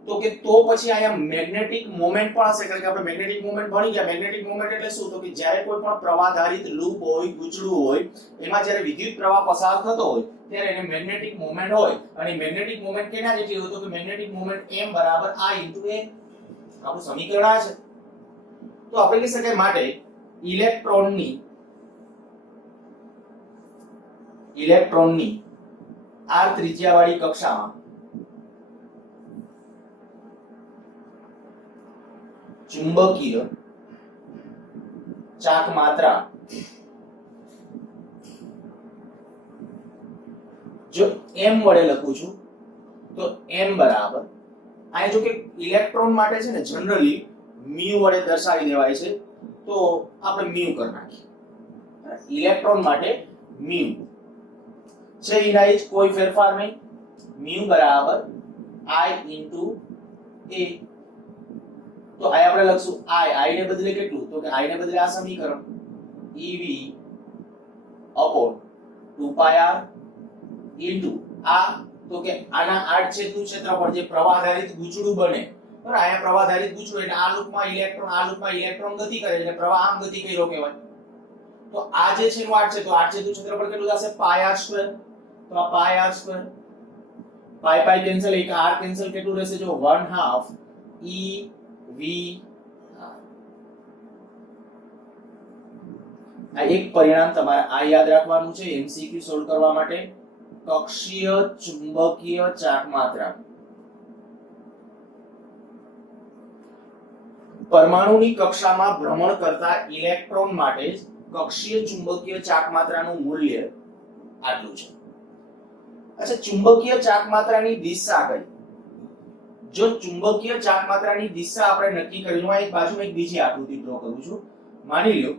તો કે તો પછી અહીંયા મેગ્નેટિક મોમેન્ટ પણ હશે, કારણ કે આપણે મેગ્નેટિક મોમેન્ટ ભણી ગયા. મેગ્નેટિક મોમેન્ટ એટલે શું? તો કે જ્યારે કોઈ પણ પ્રવાહધારિત લૂપ હોય, ગૂંચળું હોય, એમાં જ્યારે વિદ્યુત પ્રવાહ પસાર થતો હોય ત્યારે એને મેગ્નેટિક મોમેન્ટ હોય, અને મેગ્નેટિક મોમેન્ટ કેના જેટલી હોય? તો કે મેગ્નેટિક મોમેન્ટ m બરાબર I * a. આપણું સમીકરણ આ છે. તો આપણે કહી શકાય માટે ઇલેક્ટ્રોનની r ત્રિજ્યાવાળી કક્ષામાં ચુંબકીય ચાક માત્રા જો m વડે લખું છું તો m બરાબર, આ જો કે ઇલેક્ટ્રોન માટે છે ને જનરલી મ્યુ વડે દર્શાવી દેવાય છે, તો આપણે મ્યુ કરી નાખીએ. ઇલેક્ટ્રોન માટે મ્યુ છે, એના જ કોઈ ફેરફાર નહીં. મ્યુ બરાબર I * a. તો આ આપણે લખશું I ને બદલે કેટલું? તો કે I ને બદલે આ સમીકરણ EV/2πr * આ તો કે આના આડછેદનું ક્ષેત્રફળ જે પ્રવાહધારિત ગૂંચળું બને. બરાબર, આયા પ્રવાહધારિત ગૂંચળું એટલે આ લૂપમાં ઇલેક્ટ્રોન ગતિ કરે એટલે પ્રવાહ આમ ગતિ કર્યો કહેવાય. તો આ જે છે એનું આડછેદ, તો આડછેદનું ક્ષેત્રફળ કેટલું થશે? πr². તો આ πr², પાઈ કેન્સલ, એક r કેન્સલ, કેટલું રહેશે? જો 1/2 EV. આ એક પરિણામ તમારે આ યાદ રાખવાનું છે એમસીક્યુ સોલ્વ કરવા માટે. કક્ષીય ચુંબકીય ચાક માત્રા પરમાણુની કક્ષામાં ભ્રમણ કરતા ઇલેક્ટ્રોન માટે કક્ષીય ચુંબકીય ચાક માત્રાનું મૂલ્ય આટલું છે. અચ્છા, ચુંબકીય ચાક માત્રાની દિશા કઈ? જો ચુંબકીય ચાક માત્રાની દિશા આપણે નક્કી કરી, હું એક બાજુમાં એક બીજી આકૃતિ ડ્રો કરું છું. માની લ્યો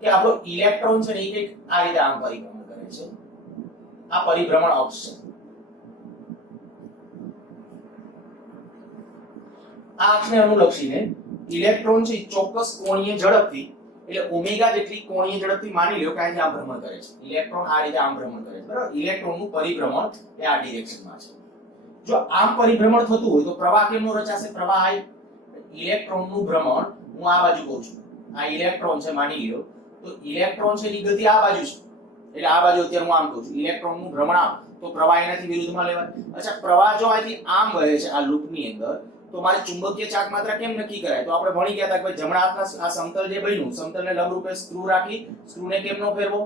કે આપણો ઇલેક્ટ્રોન છે ને એ કંઈક આ રીતે આમ પરિભ્રમણ કરે છે. આ પરિભ્રમણ અક્ષ છે. આ અક્ષને અનુલક્ષીને ઇલેક્ટ્રોન છે ચોક્કસ કોણીય ઝડપથી, એટલે ઓમેગા જેટલી કોણીય ઝડપથી માની લ્યો કે આ આમ ભ્રમણ કરે છે. ઇલેક્ટ્રોન આ રીતે આમ ભ્રમણ કરે છે. બરાબર, ઇલેક્ટ્રોનનું પરિભ્રમણ એ આ ડિરેક્શનમાં છે. જો આમ પરિભ્રમણ થતું હોય તો પ્રવાહ કેમનો રચાશે? પ્રવાહ I. ઇલેક્ટ્રોનનું ભ્રમણ હું આ બાજુ કહું છું. આ ઇલેક્ટ્રોન છે માની લ્યો, તો ઇલેક્ટ્રોન છે એની ગતિ આ બાજુ છે, એટલે આ બાજુ અત્યારે હું આમ કહું છું. ઇલેક્ટ્રોનનું ભ્રમણ આમ, તો પ્રવાહ એનાથી વિરુદ્ધમાં લેવાય. અચ્છા, પ્રવાહ જો અહીંથી આમ વહે છે આ લૂપની અંદર, તો મારે ચુંબકીય ચાક માત્રા કેમ નક્કી કરાય? તો આપણે ભણી ગયા હતા કે જમણા હાથના આ સમતલ જે બન્યું, સમતલને લંબરૂપે સ્ક્રૂ રાખી, સ્ક્રૂને કેમનો ફેરવો?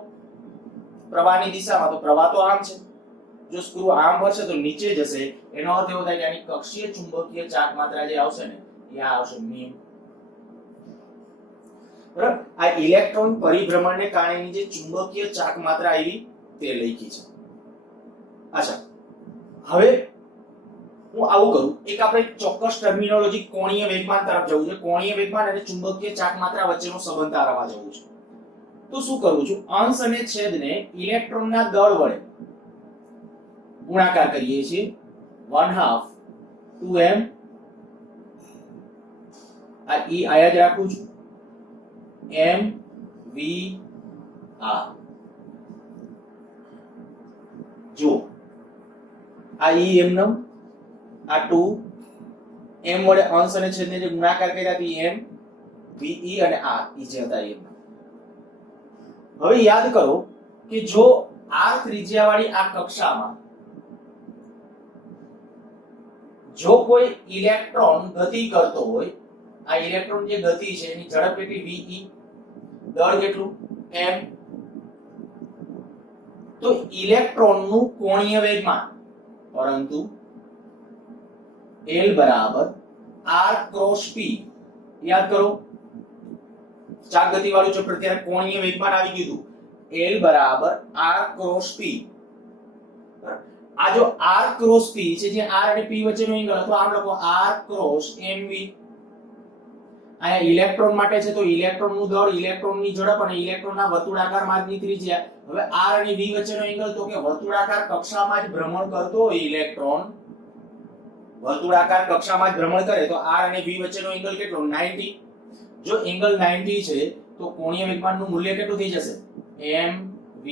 પ્રવાહની દિશામાં. તો પ્રવાહ તો આમ છે, જો સ્ક્રૂ આમ વળશે તો નીચે જશે. એનો અર્થ એવો થાય કે આની કક્ષીય ચુંબકીય ચાક માત્રા જે આવશે ને એ આ આવશે μ. બરાબર, આ ઇલેક્ટ્રોન પરિભ્રમણને કારણેની જે ચુંબકીય ચાક માત્રા આવી તે લખી છે. અચ્છા, હવે હું આવું કરું, એક આપણે ચોક્કસ ટર્મિનોલોજી કોણીય વેગમાન તરફ જવું છે. કોણીય વેગમાન અને ચુંબકીય ચાક માત્રા વચ્ચેનો સંબંધ તારવવા જવું છે. તો શું કરું છું? અંશ અને છેદને ઇલેક્ટ્રોનના દળ વડે ગુણાકાર કરીએ છીએ. 1/2 2m, આ E આયા જ રાખું છું, m v r. જો આ E એમનો, આ 2 m વડે અંશ અને છેદને જે ગુણાકાર કર્યા તે m v e અને r e જે હતા એમ. હવે યાદ કરો કે જો r ત્રિજ્યાવાળી આ કક્ષામાં જો કોઈ ઇલેક્ટ્રોન ગતિ કરતો હોય, આ ઇલેક્ટ્રોન જે ગતિ છે એની ઝડપ કેટલી? ve, દળ કેટલું? m. તો ઇલેક્ટ્રોનનું કોણીય વેગમાન, પરંતુ L બરાબર R ક્રોસ P. યાદ કરો ચાક ગતિ વાળું ચેપ્ટર ત્યારે કોણીય વેગમાન આવી ગયું હતું. L બરાબર R ક્રોસ P. આ જો R ક્રોસ P છે જે R અને P વચ્ચેનો એંગલ અથવા આમ લખો R ક્રોસ mv. અહીંયા ઇલેક્ટ્રોન માટે છે તો ઇલેક્ટ્રોનનું દળ, ઇલેક્ટ્રોનની ઝડપ અને ઇલેક્ટ્રોનના વર્તુળાકાર માર્ગની ત્રિજ્યા. હવે R અને V વચ્ચેનો એંગલ તો કે વર્તુળાકાર કક્ષામાં જ ભ્રમણ કરતો હોય ઇલેક્ટ્રોન વર્તુળાકાર કક્ષામાં જ ભ્રમણ કરે તો R અને V વચ્ચેનો એંગલ કેટલો 90. જો એંગલ 90 છે તો કોણીય વેગમાનનું મૂલ્ય કેટલું થઈ જશે mv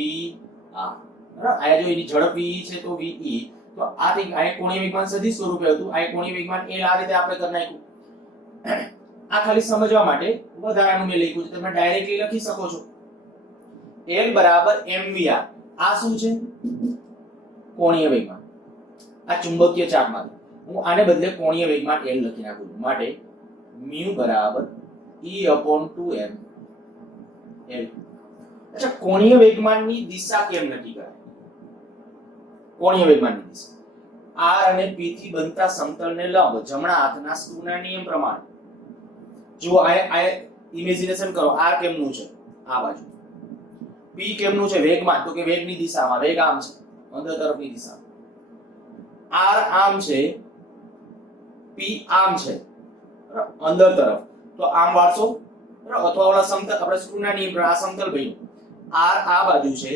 r. બરાબર આ જો એની ઝડપ v છે તો ve તો આ થઈ આ કોણીય વેગમાન સદિશ સ્વરૂપે હતું. આ કોણીય વેગમાન l આ રીતે આપણે કરી નાખ્યું. આ ખાલી સમજવા માટે વધારાનું મેં લખ્યું છે, તમે ડાયરેક્ટલી લખી શકો છો l બરાબર mvr. આ શું છે કોણીય વેગમાન. આ ચુંબકીય ચાકમાં હું આને બદલે કોણીય વેગમાન l લખી નાખું છું. માટે μ બરાબર e/2m l. અચ્છા કોણીય વેગમાનની દિશા કેમ નક્કી કરાય? કોણીય વેગમાનની દિશા r અને p થી બનતા સમતલને લંબ જમણા હાથના સ્ક્રૂના નિયમ પ્રમાણે. જો આ ઇમેજિનેશન કરો r કેમનું છે આ બાજુ, p કેમનું છે વેગમાન તો કે વેગની દિશામાં, વેગ આમ છે અંદર તરફની દિશામાં, r આમ છે p આમ છે અંદર તરફ તો આમ વાળશો અથવા ઓલા સમતલ આપણે સ્ક્રૂના નિયમ પ્રમાણે આ સમતલ બન્યું, r આ બાજુ છે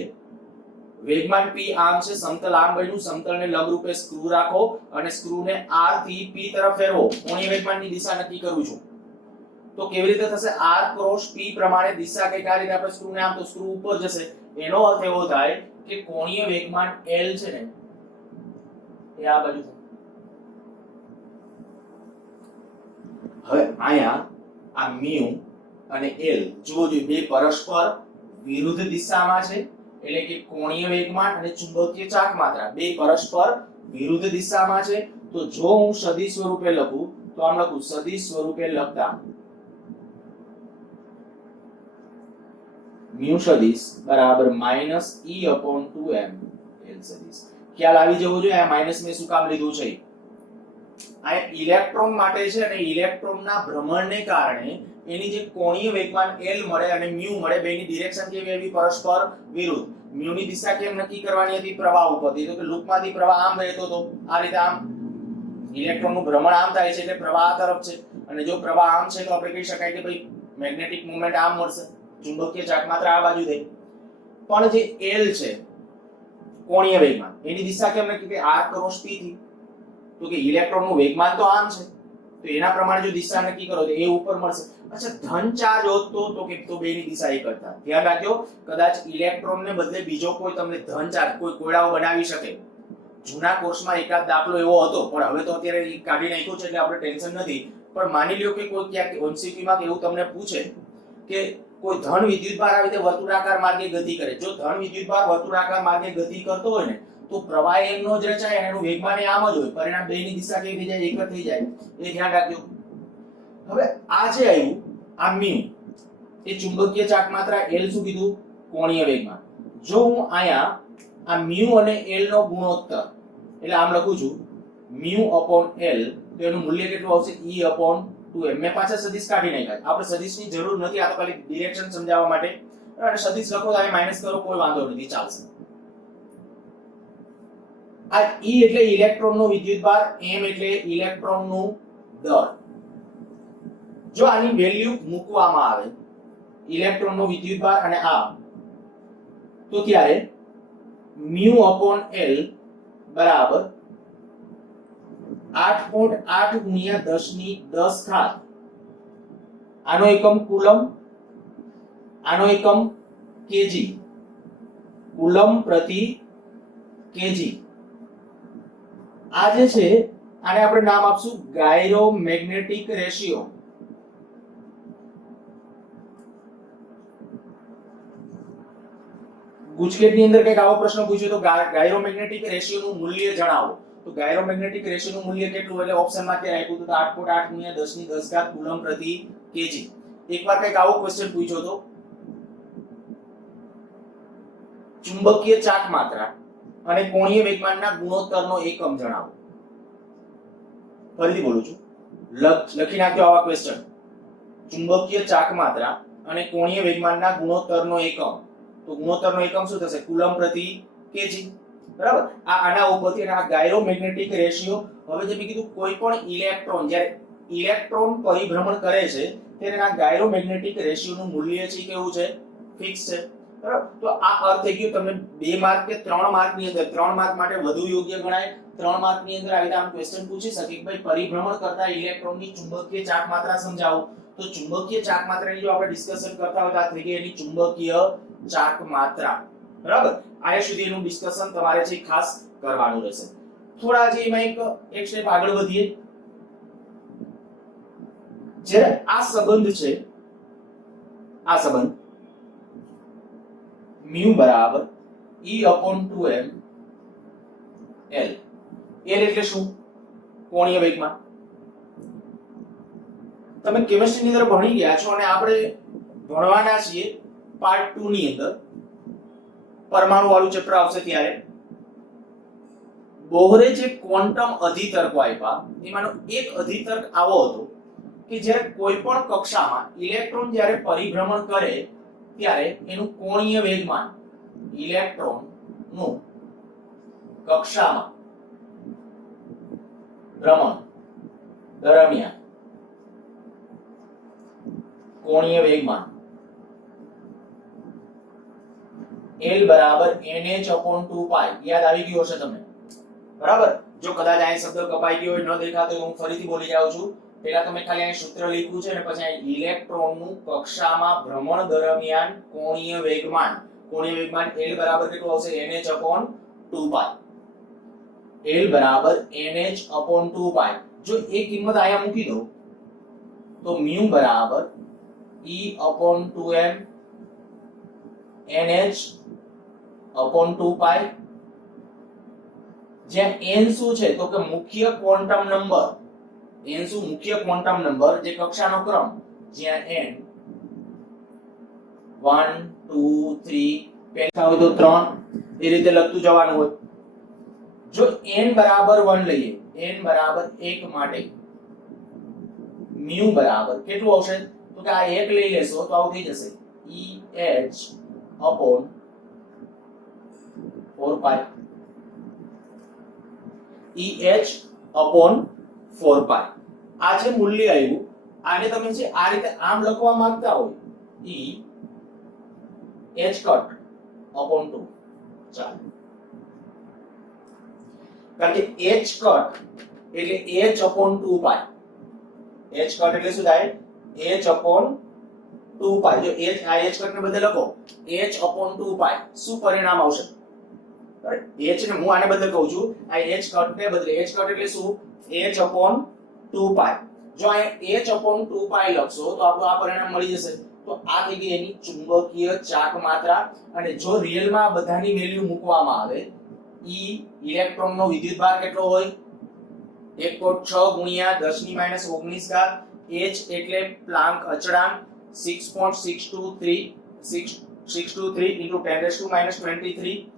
વેગમાન p આમ છે સમતલ આમ બન્યું, સમતલને લંબરૂપે સ્ક્રૂ રાખો અને સ્ક્રૂને r થી p તરફ ફેરવો. કોણીય વેગમાનની દિશા નક્કી કરું છું તો કેવી રીતે થશે r ક્રોસ p પ્રમાણે દિશા કઈ આ રીતે આપણે સ્ક્રૂને આમ તો સ્ક્રૂ ઉપર જશે. એનો અર્થ એવો થાય કે કોણીય વેગમાન l છે ને એ આ બાજુ. હવે અહીંયા આ μ અને l જુઓ જોઈએ બે પરસ્પર વિરુદ્ધ દિશામાં છે એટલે કે કોણીય વેગમાન અને ચુંબકીય ચાક માત્રા બે પરસ્પર વિરુદ્ધ દિશામાં છે. તો જો હું સદિશ સ્વરૂપે લખું તો આમ લખું સદિશ સ્વરૂપે લખતા μ સદિશ બરાબર -e/2m l સદિશ. ખ્યાલ આવી જવો જોઈએ આ માઈનસ મેં શું કામ લીધું છે. આ ઇલેક્ટ્રોન માટે છે અને ઇલેક્ટ્રોનના ભ્રમણને કારણે એની જે કોણીય વેગમાન l મળે અને μ મળે બેની ડિરેક્શન કેવી આવી પરસ્પર વિરુદ્ધ. μ ની દિશા કેમ નક્કી કરવાની હતી પ્રવાહ ઉપરથી તો કે લૂપમાંથી પ્રવાહ આમ વહેતો હતો આ રીતે આમ ઇલેક્ટ્રોનનું ભ્રમણ આમ થાય છે એટલે પ્રવાહ આ તરફ છે અને જો પ્રવાહ આમ છે તો આપણે કહી શકાય કે ભાઈ મેગ્નેટિક મોમેન્ટ આમ મળશે, ચુંબકીય ચાક માત્ર આ બાજુ થઈ. પણ જે l છે કોણીય વેગમાન એની દિશા કેમ નક્કી કે r ક્રોસ p થી તો કે ઇલેક્ટ્રોનનું વેગમાન તો આમ છે તો એના પ્રમાણે જો દિશા નક્કી કરો તો એ ઉપર મળશે. અચ્છા ધન ચાર્જ હોત તો કે તો બેની દિશા એક કરતા ધ્યાન રાખજો કદાચ ઇલેક્ટ્રોનને બદલે બીજો કોઈ તમને ધન ચાર્જ કોઈ કોયડાઓ બનાવી શકે. જૂના કોર્સમાં એકાદ દાખલો એવો હતો પણ હવે તો અત્યારે કાઢી નાખ્યો છે એટલે આપણે ટેન્શન નથી. પણ માની લ્યો કે કોઈ ક્યાંક OMCQ માં એવું તમને પૂછે કે કોઈ ધન વિદ્યુતભાર આવી રીતે વર્તુળાકાર માર્ગે ગતિ કરે. જો ધન વિદ્યુતભાર વર્તુળાકાર માર્ગે ગતિ કરતો હોય ને તો પ્રવાહ એમનો જ રચાય અને એનું વેગમાન આમ જ હોય. પરિણામ બેની દિશા કેવી થઈ જાય એક જ થઈ જાય એ ધ્યાન રાખજો. હવે આ જે આવ્યું આ μ એ ચુંબકીય ચાક માત્રા l શું કીધું કોણીય વેગમાન. જો હું અહીંયા આ μ અને l નો ગુણોત્તર એટલે આમ લખું છું μ/l તો એનું મૂલ્ય કેટલું આવશે e/2m. મેં પાછા સદિશ કાઢી નાખ્યા. આપણે સદિશની જરૂર નથી આ તો ખાલી ડિરેક્શન સમજાવવા માટે અને સદિશ લખો તો માઈનસ કરો કોઈ વાંધો નથી ચાલશે. આ E એટલે ઇલેક્ટ્રોનનો વિદ્યુતભાર, m એટલે ઇલેક્ટ્રોનનું દળ. જો આની વેલ્યુ મૂકવામાં આવે ઇલેક્ટ્રોનનો વિદ્યુતભાર અને આ તો ત્યારે μ/l બરાબર 8.8 ગુણ્યા 10 આનો એકમ કુલમ, આનો એકમ કેજી, કુલમ પ્રતિ કેજી. આ જે છે આને આપણે નામ આપશું ગાયરોમેગ્નેટિક રેશિયો. ગુજકેટની અંદર કઈક આવો પ્રશ્ન પૂછ્યો તો ગાયરોમેગ્નેટિક રેશિયોનું મૂલ્ય જણાવો. તો ગાયરોમેગ્નેટિક રેશિયોનું મૂલ્ય કેટલું એટલે ઓપ્શનમાં તે આપ્યું તો 8.8 ગુણ્યા 10 કુલમ પ્રતિ કેજી. એકવાર કઈક આવો ક્વેશ્ચન પૂછ્યો તો ચુંબકીય ચાક માત્રા અને કોણીય વેગમાનના ગુણોત્તરનો એકમ જણાવો. ફરીથી બોલું છું, લખી નાખ્યો આવા ક્વેશ્ચન, ચુંબકીય ચાક માત્રા અને કોણીય વેગમાનના ગુણોત્તરનો એકમ, તો ગુણોત્તરનો એકમ શું થશે? કુલમ પ્રતિ કેજી, બરાબર. આના ઉપરથી અને આ ગાયરોમેગ્નેટિક રેશિયો. હવે જે મેં કીધું કોઈ પણ ઇલેક્ટ્રોન જ્યારે ઇલેક્ટ્રોન પરિભ્રમણ કરે છે ત્યારે આ ગાયરોમેગ્નેટિક રેશિયોનું મૂલ્ય છે કેવું છે? ફિક્સ છે, બરાબર. તો આ અર્થ થઈ ગયો. તમને 2 માર્ક કે 3 માર્ક ની અંદર 3 માર્ક માટે વધુ યોગ્ય ગણાય. 3 માર્ક ની અંદર આવી રીતે આમ ક્વેશ્ચન પૂછી શકે કે ભાઈ પરિભ્રમણ કરતા ઇલેક્ટ્રોનની ચુંબકીય ચાક માત્રા સમજાવો. તો ચુંબકીય ચાક માત્રાની જો આપણે ડિસ્કશન કરતા હોય તો આ થઈ ગઈ એની ચુંબકીય ચાક માત્રા, બરાબર. આ સુધી એનું ડિસ્કશન તમારે છે ખાસ કરવાનું રહેશે. થોડા જે એમાં એક સ્ટેપ આગળ વધીએ. જ્યારે આ સંબંધ છે, આ સંબંધ mu બરાબર E/2m L. L એટલે શું? કોણીય વેગમાન. તમે કેમિસ્ટ્રી ની અંદર ભણી ગયા છો અને આપણે ભણવાના છીએ પાર્ટ 2 ની અંદર, પરમાણુ વાળું ચેપ્ટર આવશે ત્યારે. બોહરે જે ક્વોન્ટમ અધિતર્કો આપ્યા એમાંનો એક અધિતર્ક આવો હતો કે જ્યારે કોઈ પણ કક્ષામાં ઇલેક્ટ્રોન જ્યારે પરિભ્રમણ કરે ત્યારે એનું કોણીય વેગમાન ઇલેક્ટ્રોન નું કક્ષામાં ભ્રમણ દરમિયાન કોણીય વેગમાન L બરાબર nh/2π. યાદ આવી ગયું હશે તમને, બરાબર. જો કદાચ આ શબ્દ કપાઈ ગયો હોય, ન દેખાતો હોય, હું ફરીથી બોલી જાઉં છું. પહેલા તમે ખાલી અહીં સૂત્ર લખ્યું છે અને પછી અહીં ઇલેક્ટ્રોનનું કક્ષામાં ભ્રમણ દરમિયાન કોણીય વેગમાન L બરાબર કેટલું આવશે? nh/2π. L બરાબર nh/2π. જો એ કિંમત આયા મૂકી દો તો mu બરાબર E/2m nh/2π. જેમ n શું છે તો કે મુખ્ય ક્વોન્ટમ નંબર, n શું? મુખ્ય ક્વોન્ટમ નંબર જે કક્ષાનો ક્રમ, જ્યાં n 1 2 3 પહેલા હોય તો 3 એ રીતે લખતું જવાનું હોય. જો n બરાબર 1 લઈએ, n બરાબર 1 માટે mu બરાબર કેટલું આવશે? તો કે આ 1 લઈ લેશો તો આવું થઈ જશે EH/4π. EH/4π. આ છે મૂલ્ય આવ્યું. આને તમે જે આ રીતે આમ લખવા માંગતા હોય EH/2. ચાલો, કારણ કે H કટ એટલે H/2π. H કટ એટલે શું થાય? H/2π. જો H આ H કટ ને બદલે લખો H/2π. શું પરિણામ આવશે? H ને હું આને બદલે કહું છું, આ H કટ ને બદલે H કટ એટલે શું? H/2π. જો આ H/2π લખશો તો આપણું આ પરિણામ મળી જશે. તો આ થઈ ગઈ એની ચુંબકીય ચાક માત્રા. અને જો રિયલમાં બધાની વેલ્યુ મૂકવામાં આવે, E ઇલેક્ટ્રોન નો વિદ્યુતભાર કેટલો હોય? 1.6 ગુણ્યા 10⁻⁹ ઘાત. H એટલે પ્લાન્ક અચળાંક 6.623 into 10⁻23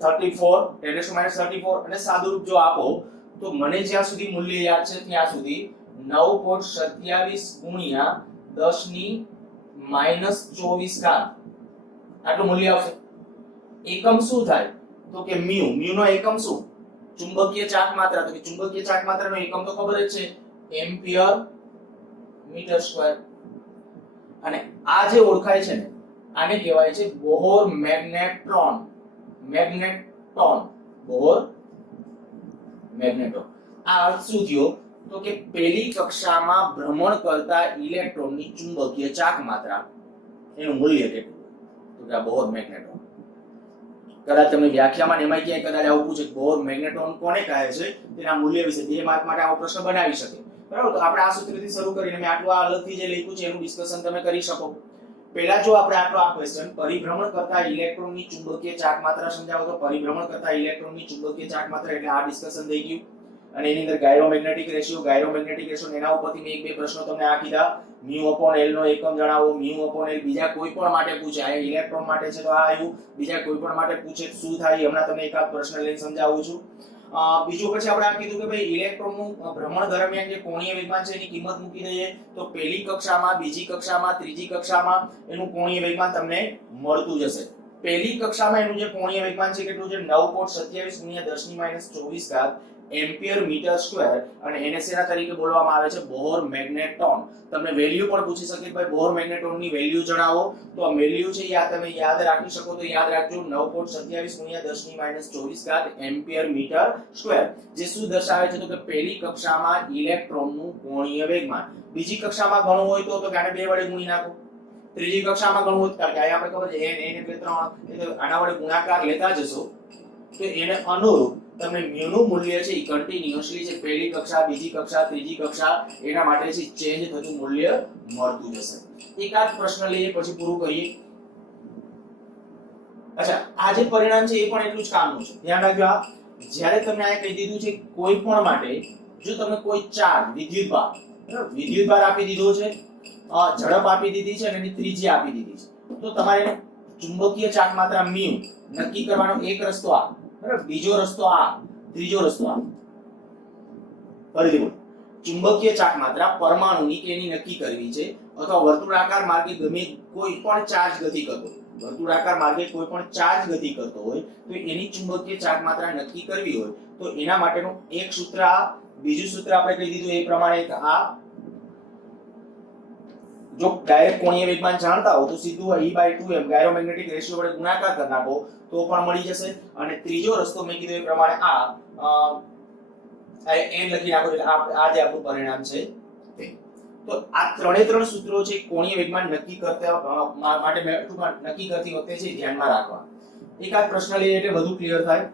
34 10⁻34. અને સાદુરૂપ જો આપો તો મને જ્યાં સુધી મૂલ્ય યાદ છે ત્યાં સુધી 9.27 ગુણ્યા 10⁻24 ઘાત આટલું મૂલ્ય આવશે. એકમ શું થાય? તો કે mu નો એકમ શું? ચુંબકીય ચાક માત્રા. તો કે ચુંબકીય ચાક માત્રાનો એકમ તો ખબર જ છે, એમ્પિયર મીટર સ્ક્વેર. અને આ જે ઓળખાય છે ને આને કહેવાય છે બોહર મેગ્નેટ્રોન. Bohr magnetron. આ અર્થ શું થયો? તો કે પહેલી કક્ષામાં ભ્રમણ કરતા ઇલેક્ટ્રોનની ચુંબકીય ચાક માત્રા એનું મૂલ્ય કેટલું? તો કે આ બોહર મેગ્નેટ્રોન. કદાચ તમને વ્યાખ્યામાં એમાં ક્યાંય કદાચ આવું પૂછે બોહર મેગ્નેટ્રોન કોને કહે છે તેના મૂલ્ય વિશે 2 માર્ક માટે આવો પ્રશ્ન બનાવી શકે, બરાબર. તો આપણે આ સૂત્રથી શરૂ કરીને મેં આટલું આ અલગથી જે લખ્યું છે એનું ડિસ્કશન તમે કરી શકો. પહેલા જો આપણે આટલો આ ક્વેશ્ચન પરિભ્રમણ કરતા ઇલેક્ટ્રોનની ચુંબકીય ચાક માત્રા સમજાવો તો પરિભ્રમણ કરતા ઇલેક્ટ્રોનની ચુંબકીય ચાક માત્રા એટલે આ ડિસ્કશન થઈ ગયું. અને એની અંદર ગાયરોમેગ્નેટિક રેશિયો એના ઉપરથી મેં 1-2 પ્રશ્નો તમને આ કીધા. mu/L નો એકમ જણાવો. mu/L બીજા કોઈ પણ માટે પૂછે, આ ઇલેક્ટ્રોન માટે છે તો આ આવ્યું. બીજા કોઈ પણ માટે પૂછે શું થાય હમણાં તમને એકાદ પ્રશ્ન લઈને સમજાવું છું. બીજું પછી આપણે આ કીધું કે ભાઈ ઇલેક્ટ્રોનનું ભ્રમણ દરમિયાન જે કોણીય વેગમાન છે એની કિંમત મૂકી દઈએ તો પહેલી કક્ષામાં, બીજી કક્ષામાં, ત્રીજી કક્ષામાં એનું કોણીય વેગમાન તમને મળતું જશે. પહેલી કક્ષામાં એનું જે કોણીય વેગમાન છે કેટલું છે 9.27 × 10⁻24 એમ્પિયર મીટર સ્ક્વેર અને એને શેના તરીકે બોલવામાં આવે છે બોહર મેગ્નેટોન. તમને વેલ્યુ પણ પૂછી શકે કે ભાઈ બોહર મેગ્નેટોનની વેલ્યુ જણાવો તો આ વેલ્યુ છે તમે યાદ રાખી શકો તો યાદ રાખજો 9.27 × 10⁻24 એમ્પિયર મીટર સ્ક્વેર, જે શું દર્શાવે છે તો કે પહેલી કક્ષામાં ઇલેક્ટ્રોનનું કોણીય વેગમાન. બીજી કક્ષામાં ગણવું હોય તો આને 2 વડે ગુણી નાખો. ત્રીજી કક્ષામાં ગણવું હોય કારણ કે આ આપણે ખબર છે n એટલે 3 એટલે આના વડે ગુણાકાર લેતા જશો તો એને અનુરૂપ તમને mu નું મૂલ્ય છે એ કન્ટીન્યુઅસલી છે પહેલી કક્ષા, બીજી કક્ષા, ત્રીજી કક્ષા એના માટે છે ચેન્જ થતું મૂલ્ય મળતું જશે. એકાદ પ્રશ્ન લઈએ પછી પૂરું કરીએ. અચ્છા, આ જે પરિણામ છે એ પણ એટલું જ કામનું છે. ધ્યાન રાખજો, આ જ્યારે તમને આ કહી દીધું છે કોઈ પણ માટે જો તમને કોઈ ચાર્જ વિદ્યુતભાર આપી દીધો છે, ઝડપ આપી દીધી છે અને એની ત્રિજ્યા આપી દીધી છે તો તમારે ચુંબકીય ચાર્જ માત્રા mu નક્કી કરવાનો એક રસ્તો આ, બરાબર, બીજો રસ્તો આ, ત્રીજો રસ્તો આ. ફરીથી બોલ, ચુંબકીય ચાર્જ માત્રા પરમાણુની કે એની નક્કી કરવી છે અથવા વર્તુળાકાર માર્ગે ગમે કોઈ પણ ચાર્જ ગતિ કરતો હોય, વર્તુળાકાર માર્ગે કોઈ પણ ચાર્જ ગતિ કરતો હોય તો એની ચુંબકીય ચાર્જ માત્રા નક્કી કરવી હોય તો એના માટેનું એક સૂત્ર આ, બીજું સૂત્ર આપણે કહી દીધું એ પ્રમાણે આ. જો ડાયરેક્ટ કોણીય વેગમાન જાણતા હો તો સીધું E/2m ગાયરોમેગ્નેટિક રેશિયો વડે ગુણાકાર કરી નાખો તો પણ મળી જશે. અને ત્રીજો રસ્તો મેં કીધું એ પ્રમાણે આ n લખી નાખો એટલે આ જે આપણું પરિણામ છે તે. તો આ ત્રણે સૂત્રો છે કોણીય વેગમાન નક્કી કરતા માટે નક્કી કરતી વખતે છે ધ્યાનમાં રાખવા. એકાદ પ્રશ્ન લઈએ એટલે વધુ ક્લિયર થાય.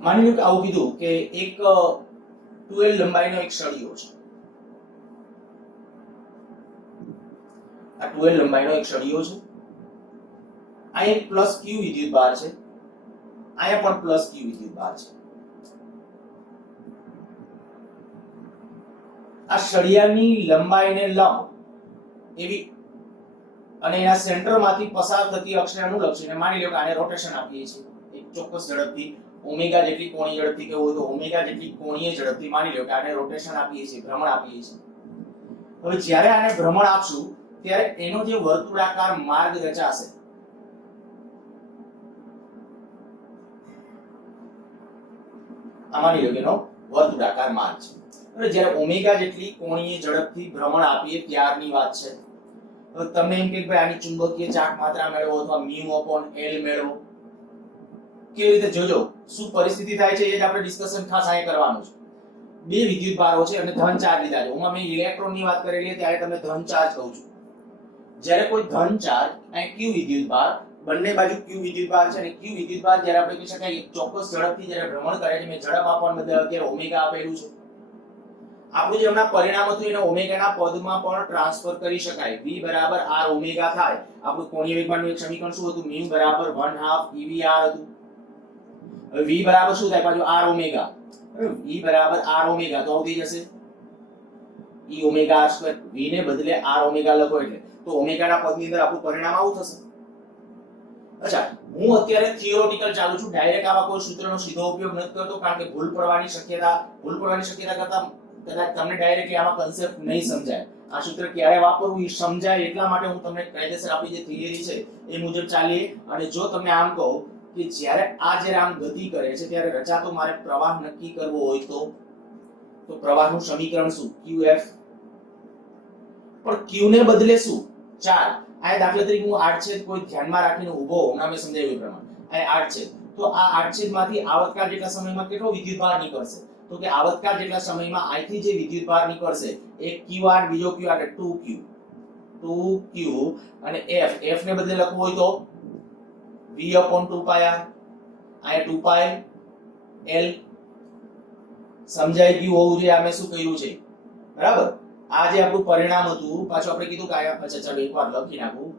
માની લો કે આવું કીધું કે એક 12 લંબાઈનો એક સળિયો છે. આ 12 લંબાઈનો એક સળિયો છે. આ એક q વિદ્યુતભાર છે, અહીંયા પણ q વિદ્યુતભાર છે. આ સળિયાની લંબાઈને લંબ એવી અને એના સેન્ટરમાંથી પસાર થતી અક્ષને અનુલક્ષીને માની લો કે આને રોટેશન આપીએ છીએ એક ચોક્કસ ઝડપથી, ઓમેગા જેટલી કોણીય ઝડપથી કે હોય તો ઓમેગા જેટલી કોણીય ઝડપથી માની લો કે આને રોટેશન આપીએ છીએ, ભ્રમણ આપીએ છીએ. હવે જ્યારે આને ભ્રમણ આપશું ત્યારે એનો જે વર્તુળાકાર માર્ગ રચાશે માની લો કે એનો વર્તુળાકાર માર્ગ છે. હવે જ્યારે ઓમેગા જેટલી કોણીય ઝડપથી ભ્રમણ આપીએ ત્યારની વાત છે. હવે તમને એમ કે ભાઈ આની ચુંબકીય ચાર્જ માત્રા મેળવો અથવા μ/L મેળવો. કેવી રીતે જોજો શું પરિસ્થિતિ થાય છે એ જ આપણે ડિસ્કશન ખાસ અહીં કરવાનું છે. બે વિદ્યુતભારો છે અને ધન ચાર્જ લીધા છે. ઓમાં મેં ઇલેક્ટ્રોનની વાત કરેલી ત્યારે તમને ધન ચાર્જ કહું છું. જ્યારે કોઈ ધન ચાર્જ અહીં q વિદ્યુતભાર, બંને બાજુ q વિદ્યુતભાર છે અને q વિદ્યુતભાર જ્યારે આપણે કહી શકાય એક ચોક્કસ ઝડપથી જ્યારે ભ્રમણ કરે છે, મેં ઝડપ આપવાને બદલે અત્યારે ઓમેગા આપેલું છે. આપણું જે હમણાં પરિણામ હતું એને ઓમેગાના પદમાં પણ ટ્રાન્સફર કરી શકાય. v બરાબર r ઓમેગા થાય. આપણું કોણીય વેગમાનનું એક સમીકરણ શું હતું? μ બરાબર 1/2 EVR હતું. હવે v બરાબર શું થાય પાછું r ઓમેગા. v બરાબર r ઓમેગા તો આવું થઈ જશે e omega r square. v ને બદલે r ઓમેગા લખો એટલે તો ઓમેગાના પદની અંદર આપણું પરિણામ આવું થશે. અચ્છા, હું અત્યારે થિયોરેટિકલ ચાલુ છું, ડાયરેક્ટ આવા કોઈ સૂત્રનો સીધો ઉપયોગ નથી કરતો કારણ કે ભૂલ પડવાની શક્યતા કરતા કદાચ તમને ડાયરેક્ટલી આનો કન્સેપ્ટ નહીં સમજાય. આ સૂત્ર ક્યારે વાપરવું એ સમજાય એટલા માટે હું તમને કાયદેસર આપણી જે થિયરી છે એ મુજબ ચાલીએ. અને જો તમને આમ કહો કે જ્યારે આમ ગતિ કરે છે ત્યારે રચાતો મારે પ્રવાહ નક્કી કરવો હોય તો પ્રવાહનું સમીકરણ શું? qf. પણ q ને બદલે શું? ચાર્જ. આ દાખલા તરીકે હું આડછેદ કોઈ ધ્યાનમાં રાખીને ઊભો હમણાં મેં સમજાવ્યું પ્રમાણે આ આડછેદ, તો આ આડછેદમાંથી આવતકાળ જેટલા સમયમાં કેટલો વિદ્યુતભાર નીકળશે? તો કે આવતકાળ જેટલા સમયમાં અહીંથી જે વિદ્યુતભાર નીકળશે એક qr, બીજો q એટલે 2q અને f ને બદલે લખવું હોય તો v/2πr. અહીંયા 2π l સમજાઈ ગયું હોવું જોઈએ. આ મેં શું કર્યું છે બરાબર. આ જે આપણું પરિણામ હતું પાછું આપણે કીધું કે અચ્છા ચાલો એકવાર લખી નાખું.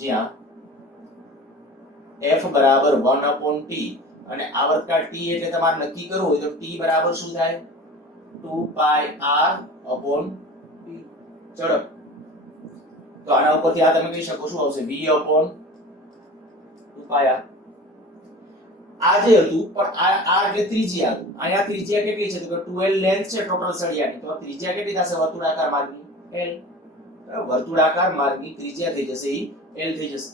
જ્યાં f બરાબર 1/t અને આવર્તકાળ t એટલે તમારે નક્કી કરવું હોય તો t બરાબર શું થાય? 2πr/t. ચલો તો આના ઉપરથી આ તમે કહી શકો શું આવશે? v/2πr 2πr આ જે હતું પણ આ એટલે ત્રિજ્યા હતું. અહીંયા ત્રિજ્યા કેટલી છે તો કે 2l લેન્થ છે ટોટલ સળિયાની, તો ત્રિજ્યા કેટલી થશે વર્તુળાકાર માર્ગની l. વર્તુળાકાર માર્ગની ત્રિજ્યા થઈ જશે ઈ l થઈ જશે.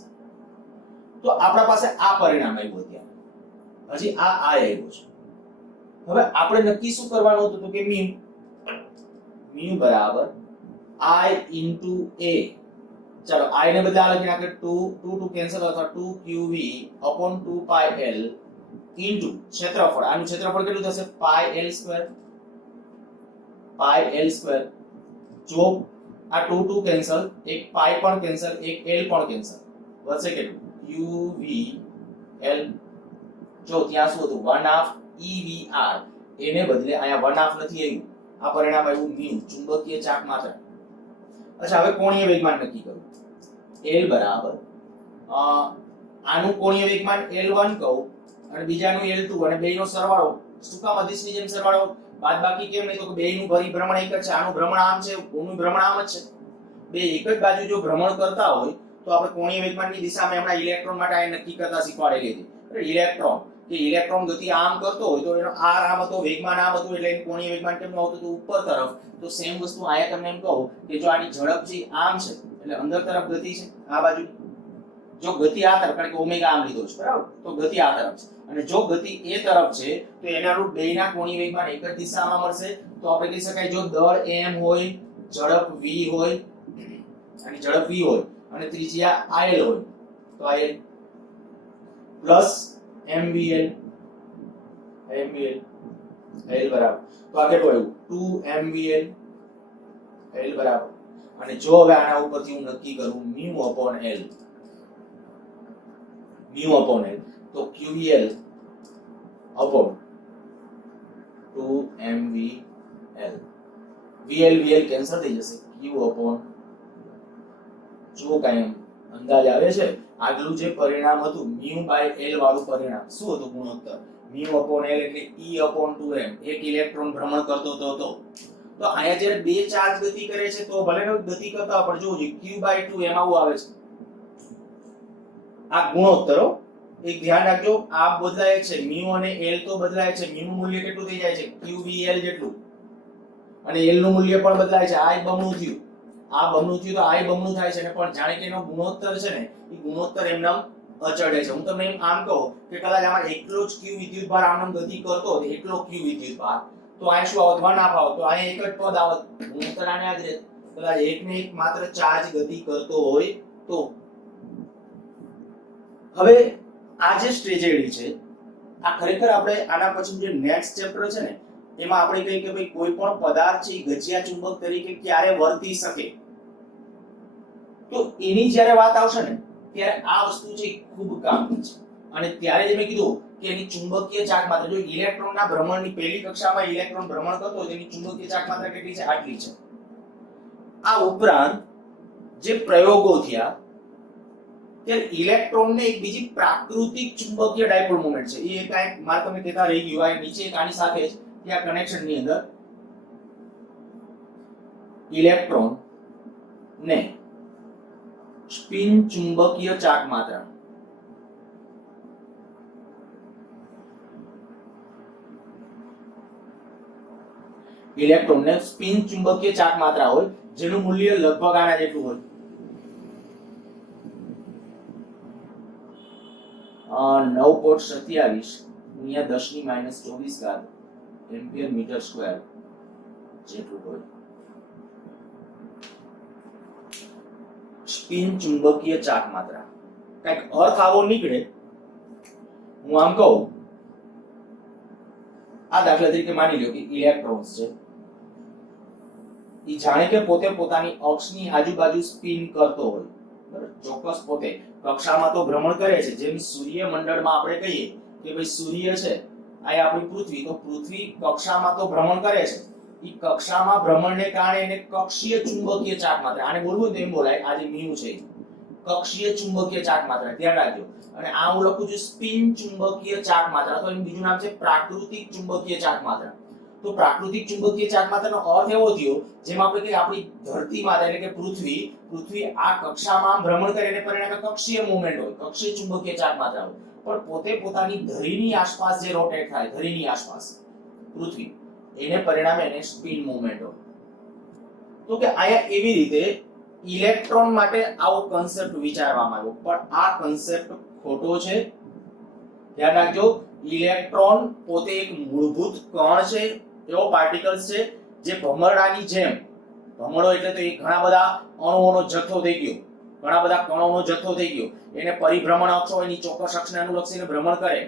તો આપણા પાસે આ પરિણામ આવ્યું ત્યાં. હજી આ આવ્યું છે. હવે આપણે નક્કી શું કરવાનું હતું તો કે μ બરાબર I into a. ચાલો I ને બદલે આ લખી નાખે 2 કેન્સલ અથવા 2qv upon 2πl into ક્ષેત્રફળ. આનું ક્ષેત્રફળ કેટલું થશે πl સ્ક્વેર. જો આ 2 કેન્સલ, એક પાઈ પણ કેન્સલ, એક l પણ કેન્સલ, વધશે કેટલું qv l. જો ત્યાં શું હતું 1/2 evr, એને બદલે અહીંયા 1/2 નથી આવ્યું, આ પરિણામ આવ્યું μ ચુંબકીય ચાક માત્રા. અચ્છા હવે કોણીય વેગમાન નક્કી કરું. l બરાબર આનું કોણીય વેગમાન l1 કહું અને બીજાનું l2 અને બેયનો સરવાળો. શું કામ અધિશની જેમ સરવાળો? બાદબાકી કેમ નહીં તો કે બેયનું પરિભ્રમણ એક જ છે. આનું ભ્રમણ આમ છે, ઓનું ભ્રમણ આમ જ છે. બે એક જ બાજુ જો ભ્રમણ કરતા હોય તો આપણે કોણીય વેગમાનની દિશામાં હમણાં ઇલેક્ટ્રોન માટે આ નક્કી કરતા શીખવાડેલી હતી. ઇલેક્ટ્રોન કે ઇલેક્ટ્રોન ગતિ આમ કરતો હોય તો એનો r આમ હતો, વેગમાન આમ હતું, એટલે એનું કોણીય વેગમાન કેમ આવતું હતું ઉપર તરફ. તો સેમ વસ્તુ આયા તમને એમ કહું કે જો આની ઝડપ છે આમ છે એટલે અંદર તરફ ગતિ છે આ બાજુ. જો ગતિ આ તરફ, કારણ કે ઓમેગા આમ લીધો છે બરાબર, તો ગતિ આ તરફ છે. અને જો ગતિ એ તરફ છે તો એના રૂટ બેયના કોણીય વેગમાન એક જ દિશામાં મળશે. તો આપણે કહી શકાય જો દળ m હોય, ઝડપ v હોય, અને ઝડપ v હોય અને ત્રિજ્યા il હોય તો il પ્લસ mvl l બરાબર. તો આ કેટલું આવ્યું 2mvl l બરાબર. અને જો હવે આના ઉપરથી હું નક્કી કરું μ upon l તો qvl upon 2mvl vl cancel થઈ જશે. q upon જો કાંઈ અંદાજ આવે છે આગલું જે પરિણામ હતું μ by l વાળું પરિણામ શું હતું ગુણોત્તર μ upon l એટલે e upon 2m. એક ઇલેક્ટ્રોન ભ્રમણ કરતો હતો. તો અહીંયા જ્યારે બે ચાર્જ ગતિ કરે છે તો ભલે ગતિ કરતા પણ જો q by 2 એમાં આવું આવે છે આ ગુણોત્તરો. એક ધ્યાન રાખજો આ બદલાય છે μ અને l તો બદલાય છે. μ નું મૂલ્ય કેટલું થઈ જાય છે qvl જેટલું અને l નું મૂલ્ય પણ બદલાય છે. આ બમણું થયું, આ બમણું થયું તો આ બમણું થાય છે ને પણ જાણે કે એનો ગુણોત્તર છે ને એ ગુણોત્તર એમનામ અચળ છે. હું તમને એમ આમ કહું કે કદાચ આમાં એકલો જ q વિદ્યુતભાર આમનામ ગતિ કરતો હોય એકલો q વિદ્યુતભાર તો આ શું આવત 1/2 આવત, તો આ એક જ પદ આવત, ગુણોત્તર આને આજ રહે. કદાચ એક ને એક માત્ર ચાર્જ ગતિ કરતો હોય તો. હવે આ જે સ્ટ્રેજેડી છે આ ખરેખર આપણે આના પછી જે નેક્સ્ટ ચેપ્ટર છે ને એમાં આપણે કહીએ કે ભાઈ કોઈ પણ પદાર્થ છે ગજિયા ચુંબક તરીકે ક્યારે વર્તી શકે. તો એની જ્યારે વાત આવશે ને ત્યારે આ વસ્તુ છે ખૂબ કામની છે. અને ત્યારે જે મેં કીધું કે એની ચુંબકીય ચાક માત્રા, જો ઇલેક્ટ્રોનના ભ્રમણની પહેલી કક્ષામાં ઇલેક્ટ્રોન ભ્રમણ કરતો હોય તેની ચુંબકીય ચાક માત્રા કેટલી છે આટલી છે. આ ઉપરાંત જે પ્રયોગો થયા ત્યારે ઇલેક્ટ્રોનને એક બીજી પ્રાકૃતિક ચુંબકીય ડાયપોલ મોમેન્ટ છે એ કાંઈક મારે તમને કહેતા રહી ગયું. આ નીચે એક આની સાથે જ ત્યાં કનેક્શન ની અંદર ઇલેક્ટ્રોન ને સ્પિન ચુંબકીય ચાક માત્રા ઇલેક્ટ્રોનને સ્પિન ચુંબકીય ચાક માત્રા હોય જેનું મૂલ્ય લગભગ આના જેટલું હોય 9.27 ગુણ્યા 10⁻²4 એમ્પિયર મીટર સ્ક્વેર જેટલું હોય. સ્પિન ચુંબકીય ચાક માત્રા કઈક અર્થ આવો નીકળે. હું આમ કહું આ દાખલા તરીકે માની લો કે ઇલેક્ટ્રોન્સ છે ઈ જાણે કે પોતે પોતાની અક્ષની આજુબાજુ સ્પિન કરતો હોય બરાબર. ચોક્કસ પોતે કક્ષામાં તો ભ્રમણ કરે છે. જેમ સૂર્ય મંડળમાં આપણે કહીએ કે ભાઈ સૂર્ય છે આ આપણી પૃથ્વી, તો પૃથ્વી કક્ષામાં તો ભ્રમણ કરે છે. ઈ કક્ષામાં ભ્રમણને કારણે એને કક્ષીય ચુંબકીય ચાક માત્રા, આને બોલવું તો એમ બોલાય આ જે મ્યુ છે કક્ષીય ચુંબકીય ચાક માત્રા, ધ્યાન રાખજો. અને આ હું લખું છું સ્પિન ચુંબકીય ચાક માત્રા, તો એનું બીજું નામ છે પ્રાકૃતિક ચુંબકીય ચાક માત્રા. તો પ્રાકૃતિક ચુંબકીય ચાર્જ માત્રાનો અર્થ એવો થયો જેમ આપણે કે આપણી ધરતી માતા એટલે કે પૃથ્વી આ કક્ષામાં ભ્રમણ કરે એને પરિણામે કક્ષીય મૂવમેન્ટ હોય, કક્ષીય ચુંબકીય ચાર્જ માત્રા હોય, પણ પોતે પોતાની ધરીની આસપાસ જે રોટેટ થાય, ધરીની આસપાસ પૃથ્વી, એને પરિણામે એને સ્પિન મૂવમેન્ટ હોય. તો કે આયા એવી રીતે ઇલેક્ટ્રોન માટે આવો કન્સેપ્ટ વિચારવામાં આવ્યો, પણ આ કન્સેપ્ટ ખોટો છે. ધ્યાન રાખજો, ઇલેક્ટ્રોન પોતે એક મૂળભૂત કણ છે, એવો પાર્ટિકલ્સ છે જે ભમરડાની જેમ, ભમરડો એટલે તો એ ઘણા બધા અણુઓનો જથ્થો થઈ ગયો, ઘણા બધા કણોનો જથ્થો થઈ ગયો, એને પરિભ્રમણ અક્ષ હોય એની ચોક્કસ અક્ષને અનુલક્ષીને ભ્રમણ કરે.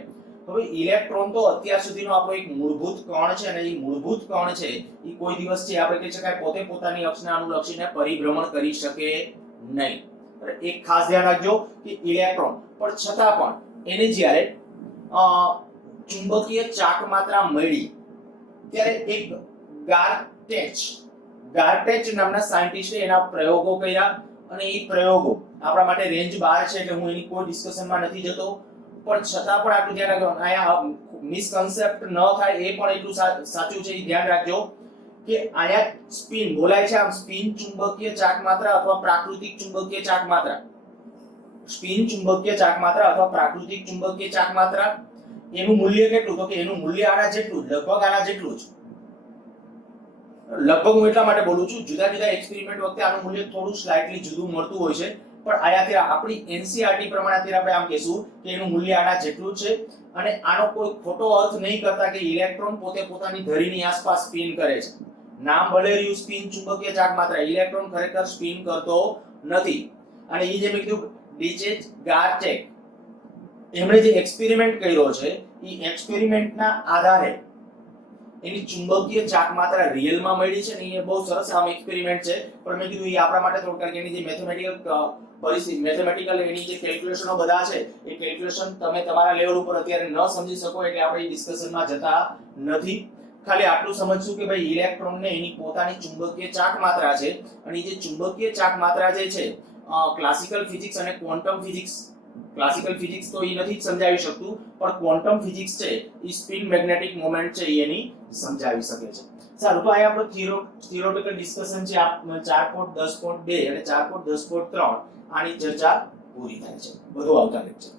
હવે ઇલેક્ટ્રોન તો અત્યાર સુધીનો આપણો એક મૂળભૂત કણ છે, અને એ મૂળભૂત કણ છે એ કોઈ દિવસ છે આપણે કહી શકાય પોતે પોતાની અક્ષને અનુલક્ષીને પરિભ્રમણ કરી શકે નહીં. એક ખાસ ધ્યાન રાખજો કે ઇલેક્ટ્રોન પણ છતાં પણ એને જ્યારે ચુંબકીય ચાક માત્રા મળી ત્યારે એક ગાર્ટેચ નામના સાયન્ટિસ્ટે એના પ્રયોગો કર્યા, અને એ પ્રયોગો આપણા માટે રેન્જ બહાર છે એટલે હું એની કોઈ ડિસ્કશનમાં નથી જતો, પણ છતાં પણ આટલું ધ્યાન રાખજો, આયા મિસકન્સેપ્ટ ન થાય એ પણ એટલું સાચું છે. ધ્યાન રાખજો કે આયા સ્પિન બોલાય છે, આમ સ્પિન ચુંબકીય ચાક માત્રા અથવા પ્રાકૃતિક ચુંબકીય ચાક માત્રા, સ્પિન ચુંબકીય ચાક માત્રા અથવા પ્રાકૃતિક ચુંબકીય ચાક માત્રા, એનું મૂલ્ય કેટલું? તો કે એનું મૂલ્ય આના જેટલું, લગભગ આના જેટલું જ. લગભગ હું એટલા માટે બોલું છું, જુદા જુદા એક્સપેરિમેન્ટ વખતે આનું મૂલ્ય થોડું સ્લાઇટલી જુદું મળતું હોય છે, પણ આયાથી આપણી એનસીઆરટી પ્રમાણે આપણે આમ કહેશું કે એનું મૂલ્ય આના જેટલું જ છે. અને આનો કોઈ ખોટો અર્થ નહીં કરતા કે ઇલેક્ટ્રોન પોતે પોતાની ધરીની આસપાસ સ્પિન કરે છે. નામ ભલે રહ્યું સ્પિન ચુંબકીય ચાક માત્રા, ઇલેક્ટ્રોન ખરેખર સ્પિન કરતો નથી. અને એ જે મેં કીધું ડીચેચ ગાર્ટેક એમણે જે એક્સપેરિમેન્ટ કર્યો છે, એ એક્સપેરિમેન્ટના આધારે એની ચુંબકીય ચાક માત્રા રિયલમાં મળી છે, ને એ બહુ સરસ આમ એક્સપેરિમેન્ટ છે. પણ મેં કીધું એ આપણા માટે થોડું, કારણ કે એની જે મેથેમેટિકલ એની જે કેલ્ક્યુલેશનો બધા છે એ કેલ્ક્યુલેશન તમે તમારા લેવલ ઉપર અત્યારે ન સમજી શકો એટલે આપણે એ ડિસ્કશનમાં જતા નથી. ખાલી આટલું સમજશું કે ભાઈ ઇલેક્ટ્રોનને એની પોતાની ચુંબકીય ચાક માત્રા છે, અને જે ચુંબકીય ચાક માત્રા જે છે ક્લાસિકલ ફિઝિક્સ અને ક્વોન્ટમ ફિઝિક્સ, ક્લાસિકલ ફિઝિક્સ તો એ નથી સમજાવી શકતું, પણ ક્વોન્ટમ ફિઝિક્સ છે એ સ્પિન મેગ્નેટિક મોમેન્ટ છે એની સમજાવી શકે છે. સારું, તો અહીંયા આપણો થિયોરેટિકલ ડિસ્કશન છે 4.10.2 અને 4.10.3 આની ચર્ચા પૂરી થાય છે. બધું આવતા લેક્ચર